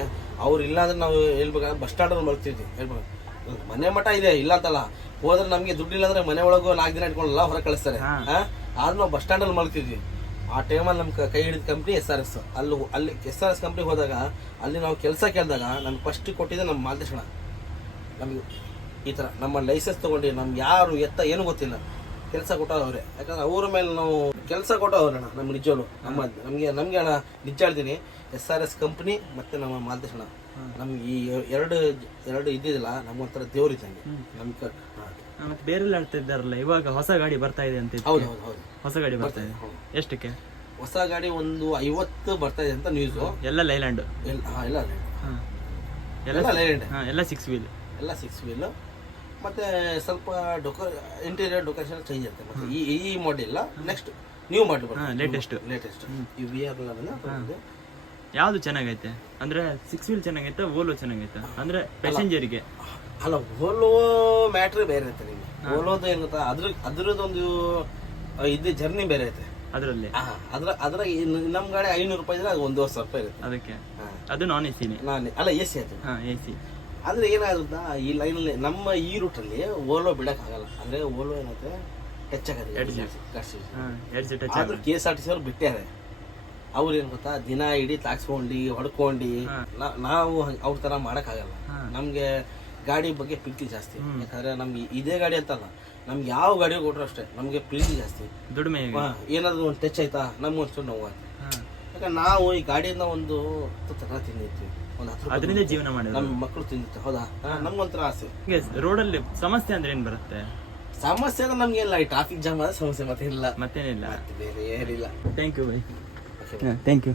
Speaker 1: ಅವ್ರು ಇಲ್ಲ ಅಂದ್ರೆ ನಾವು ಹೇಳ್ಬೇಕಾದ್ರೆ ಬಸ್ ಸ್ಟ್ಯಾಂಡಲ್ಲಿ ಮಲ್ತಿದ್ವಿ ಹೇಳ್ಬೇಕು. ಮನೆ ಮಠ ಇದೆ ಇಲ್ಲ ಅಂತಲ್ಲ. ಹೋದ್ರೆ ನಮಗೆ ದುಡ್ಡು ಇಲ್ಲ ಅಂದ್ರೆ ಮನೆ ಒಳಗೂ ನಾಲ್ಕು ದಿನ ಇಟ್ಕೊಂಡಲ್ಲ ಹೊರಗೆ ಕಳಿಸ್ತಾರೆ? ಆದ್ರೂ ನಾವು ಬಸ್ ಸ್ಟ್ಯಾಂಡಲ್ಲಿ ಮಲ್ತಿದ್ವಿ ಆ ಟೈಮಲ್ಲಿ ನಮ್ಮ ಕೈ ಹಿಡಿದ ಕಂಪ್ನಿ ಎಸ್ ಆರ್ ಎಸ್ ಅಲ್ಲಿ ಅಲ್ಲಿ ಎಸ್ ಆರ್ ಎಸ್ ಕಂಪ್ನಿಗೆ ಹೋದಾಗ, ಅಲ್ಲಿ ನಾವು ಕೆಲಸ ಕೇಳಿದಾಗ ನಮ್ಗೆ ಫಸ್ಟ್ ಕೊಟ್ಟಿದ್ದೆ ನಮ್ಮ ಮಾಲ್ತೇಶಣ ನಮಗೆ ಈ ಥರ ನಮ್ಮ ಲೈಸೆನ್ಸ್ ತೊಗೊಂಡು ನಮ್ಗೆ ಯಾರು ಎತ್ತ ಏನು ಗೊತ್ತಿಲ್ಲ. ಕೆಲಸ ಕೊಟ್ಟವ್ರು. ಅವರೇ ಯಾಕಂದ್ರೆ ಅವ್ರ ಮೇಲೆ ನಾವು ಕೆಲಸ ಕೊಟ್ಟವ್ರೆ ಅಣ್ಣ, ನಮ್ಮ ನಿಜವೂ ನಮ್ಮ, ನಮಗೆ ನಮಗೆ ಅಣ್ಣ ನಿಜ ಹೇಳ್ತೀನಿ. ಎಸ್ ಆರ್ ಎಸ್ ಕಂಪ್ನಿ ಮತ್ತು ನಮ್ಮ ಮಾಲ್ತೇಶ್ ಅಣ್ಣ ನಮ್ಗೆ ಈ ಎರಡು ಎರಡು ಇದ್ದಿದ್ದಿಲ್ಲ ನಮ್ಗೊಂಥರ ದೇವ್ರ ಇದ್ದಂಗೆ. ನಮ್ಗೆ ಹಾ,
Speaker 2: ಮತ್ತೆ ಬೇರೆಲ್ಲ ಹೇಳ್ತಾ ಇದ್ದಾರಲ್ಲ ಇವಾಗ ಹೊಸ ಗಾಡಿ ಬರ್ತಾ ಇದೆ ಅಂತ
Speaker 1: ಹೌದು ಹೌದು ಹೌದು.
Speaker 2: ಹೊಸ ಗಾಡಿ ಬರ್ತಾ ಇದೆ. ಎಷ್ಟಕ್ಕೆ?
Speaker 1: ಹೊಸ ಗಾಡಿ ಒಂದು ಐವತ್ತು ಬರ್ತಾ ಇದೆ ಅಂತ ನ್ಯೂಸು
Speaker 2: ಎಲ್ಲ ಲೈಲ್ಯಾಂಡ್.
Speaker 1: ಎಲ್ಲ ಹಾಂ ಎಲ್ಲ
Speaker 2: ಹಾ.
Speaker 1: ಎಲ್ಲ
Speaker 2: ಎಲ್ಲ
Speaker 1: ಲೈಲ್ಯಾಂಡ್.
Speaker 2: ಹಾ ಎಲ್ಲ ಸಿಕ್ಸ್ ವೀಲ್
Speaker 1: ಎಲ್ಲ ಸಿಕ್ಸ್ ವೀಲ್ ಮತ್ತೆ ಸ್ವಲ್ಪ ಡೊಕೋ ಇಂಟೀರಿಯರ್ ಡೊಕೇಶನ್ ಚೇಂಜ್ ಇರುತ್ತೆ ಮತ್ತೆ ಈ ಈ ಮಾಡೆಲ್ಲ ನೆಕ್ಸ್ಟ್ ನ್ಯೂ ಮಾಡೆಲ್
Speaker 2: ಹಾಂ ಲೇಟೆಸ್ಟ್
Speaker 1: ಲೇಟೆಸ್ಟ್ ಈ ವಿ ಆರ್
Speaker 2: ಯಾವ್ದು ಚೆನ್ನಾಗೈತೆ? ಅಂದ್ರೆ ಸಿಕ್ಸ್ ವೀಲ್ ಚೆನ್ನಾಗೈತೆ ಓಲೋ ಚೆನ್ನಾಗೈತೆ? ಅಂದ್ರೆ ಪ್ಯಾಸೆಂಜರ್ಗೆ
Speaker 1: ಅಲ್ಲ ಓಲೋ ಮ್ಯಾಟ್ರ್ ಬೇರೆ ಐತೆ ನಿಮಗೆ. ಓಲೋದು ಏನು ಗೊತ್ತಾ ಅದ್ರ ಅದ್ರದೊಂದು ಇದು ಜರ್ನಿ ಬೇರೆ ಐತೆ.
Speaker 2: ಅದರಲ್ಲಿ?
Speaker 1: ಅದ್ರ ಅದ್ರ ನಮ್ಮ ಗಾಡಿ ಐನೂರು ರೂಪಾಯಿ ಇದ್ರೆ ಅದು ಒಂದೂವರೆ ಸಾವಿರ ರೂಪಾಯಿ ಇರುತ್ತೆ.
Speaker 2: ಅದಕ್ಕೆ. ಅದು ನಾನ್ ಎ ಸಿನೇ
Speaker 1: ನಾನ್ ಅಲ್ಲ ಎ ಸಿ ಅದು
Speaker 2: ಹಾ ಎ ಸಿ
Speaker 1: ಆದ್ರೆ ಏನಾಗುತ್ತಾ ಈ ಲೈನ್ ಅಲ್ಲಿ ನಮ್ಮ ಈ ರೂಟಲ್ಲಿ ಓಲೋ ಬಿಡಕ್ಕಾಗಲ್ಲ. ಅಂದ್ರೆ ಓಲೋ ಏನಾಗುತ್ತೆ ಟಚ್
Speaker 2: ಆಗುತ್ತೆ ಎರಡು ಟಚ್
Speaker 1: ಆದ್ರೆ K S R T C ಅವ್ರು ಬಿಟ್ಟಾರೆ ಅವ್ರು ಏನ್ ಗೊತ್ತಾ? ದಿನ ಇಡೀ ತಾಕ್ಸ್ಕೊಂಡು ಹೊಡ್ಕೊಂಡು ನಾವು ಅವ್ರ ತರ ಮಾಡಕ್ಕಾಗಲ್ಲ.
Speaker 2: ನಮಗೆ
Speaker 1: ನಮ್ಗೆ ಗಾಡಿ ಬಗ್ಗೆ ಪ್ರೀತಿ ಜಾಸ್ತಿ. ಯಾಕಂದ್ರೆ ನಮ್ಗೆ ಇದೇ ಗಾಡಿ ಅಂತಲ್ಲ ನಮ್ಗೆ ಯಾವ ಗಾಡಿ ಕೊಟ್ರು ಅಷ್ಟೇ ನಮ್ಗೆ ಪ್ರೀತಿ ಜಾಸ್ತಿ.
Speaker 2: ದುಡಿಮೆ
Speaker 1: ಏನಾದ್ರು ಒಂದು ಟಚ್ ಆಯ್ತಾ ನಮ್ಗೆ ಒಂಚೂರು ನೋವು ಆಯ್ತು ಯಾಕಂದ್ರೆ ನಾವು ಈ ಗಾಡಿಯಿಂದ ಒಂದು ಹತ್ತು ತರ ತಿಂದಿರ್ತೀವಿ
Speaker 2: ಅದರಿಂದ ಜೀವನ ಮಾಡಿದ್ರು
Speaker 1: ನಮ್ಮ ಮಕ್ಕಳು ತಿಂದಿತ್ತು ಹೌದಾ? ನಮ್ಗೊಂಥರ ಆಸೆ.
Speaker 2: ರೋಡಲ್ಲಿ ಸಮಸ್ಯೆ ಅಂದ್ರೆ ಏನ್ ಬರುತ್ತೆ?
Speaker 1: ಸಮಸ್ಯೆ ಅಂದ್ರೆ ನಮ್ಗೆ ಇಲ್ಲ ಈ ಟ್ರಾಫಿಕ್ ಜಾಮ್ ಆದ ಸಮಸ್ಯೆ ಮತ್ತೆ ಇಲ್ಲ
Speaker 2: ಮತ್ತೇನಿಲ್ಲ.
Speaker 1: ಮತ್ತೆ ಬೇರೆ ಏನಿಲ್ಲ.
Speaker 2: Thank you. Thank you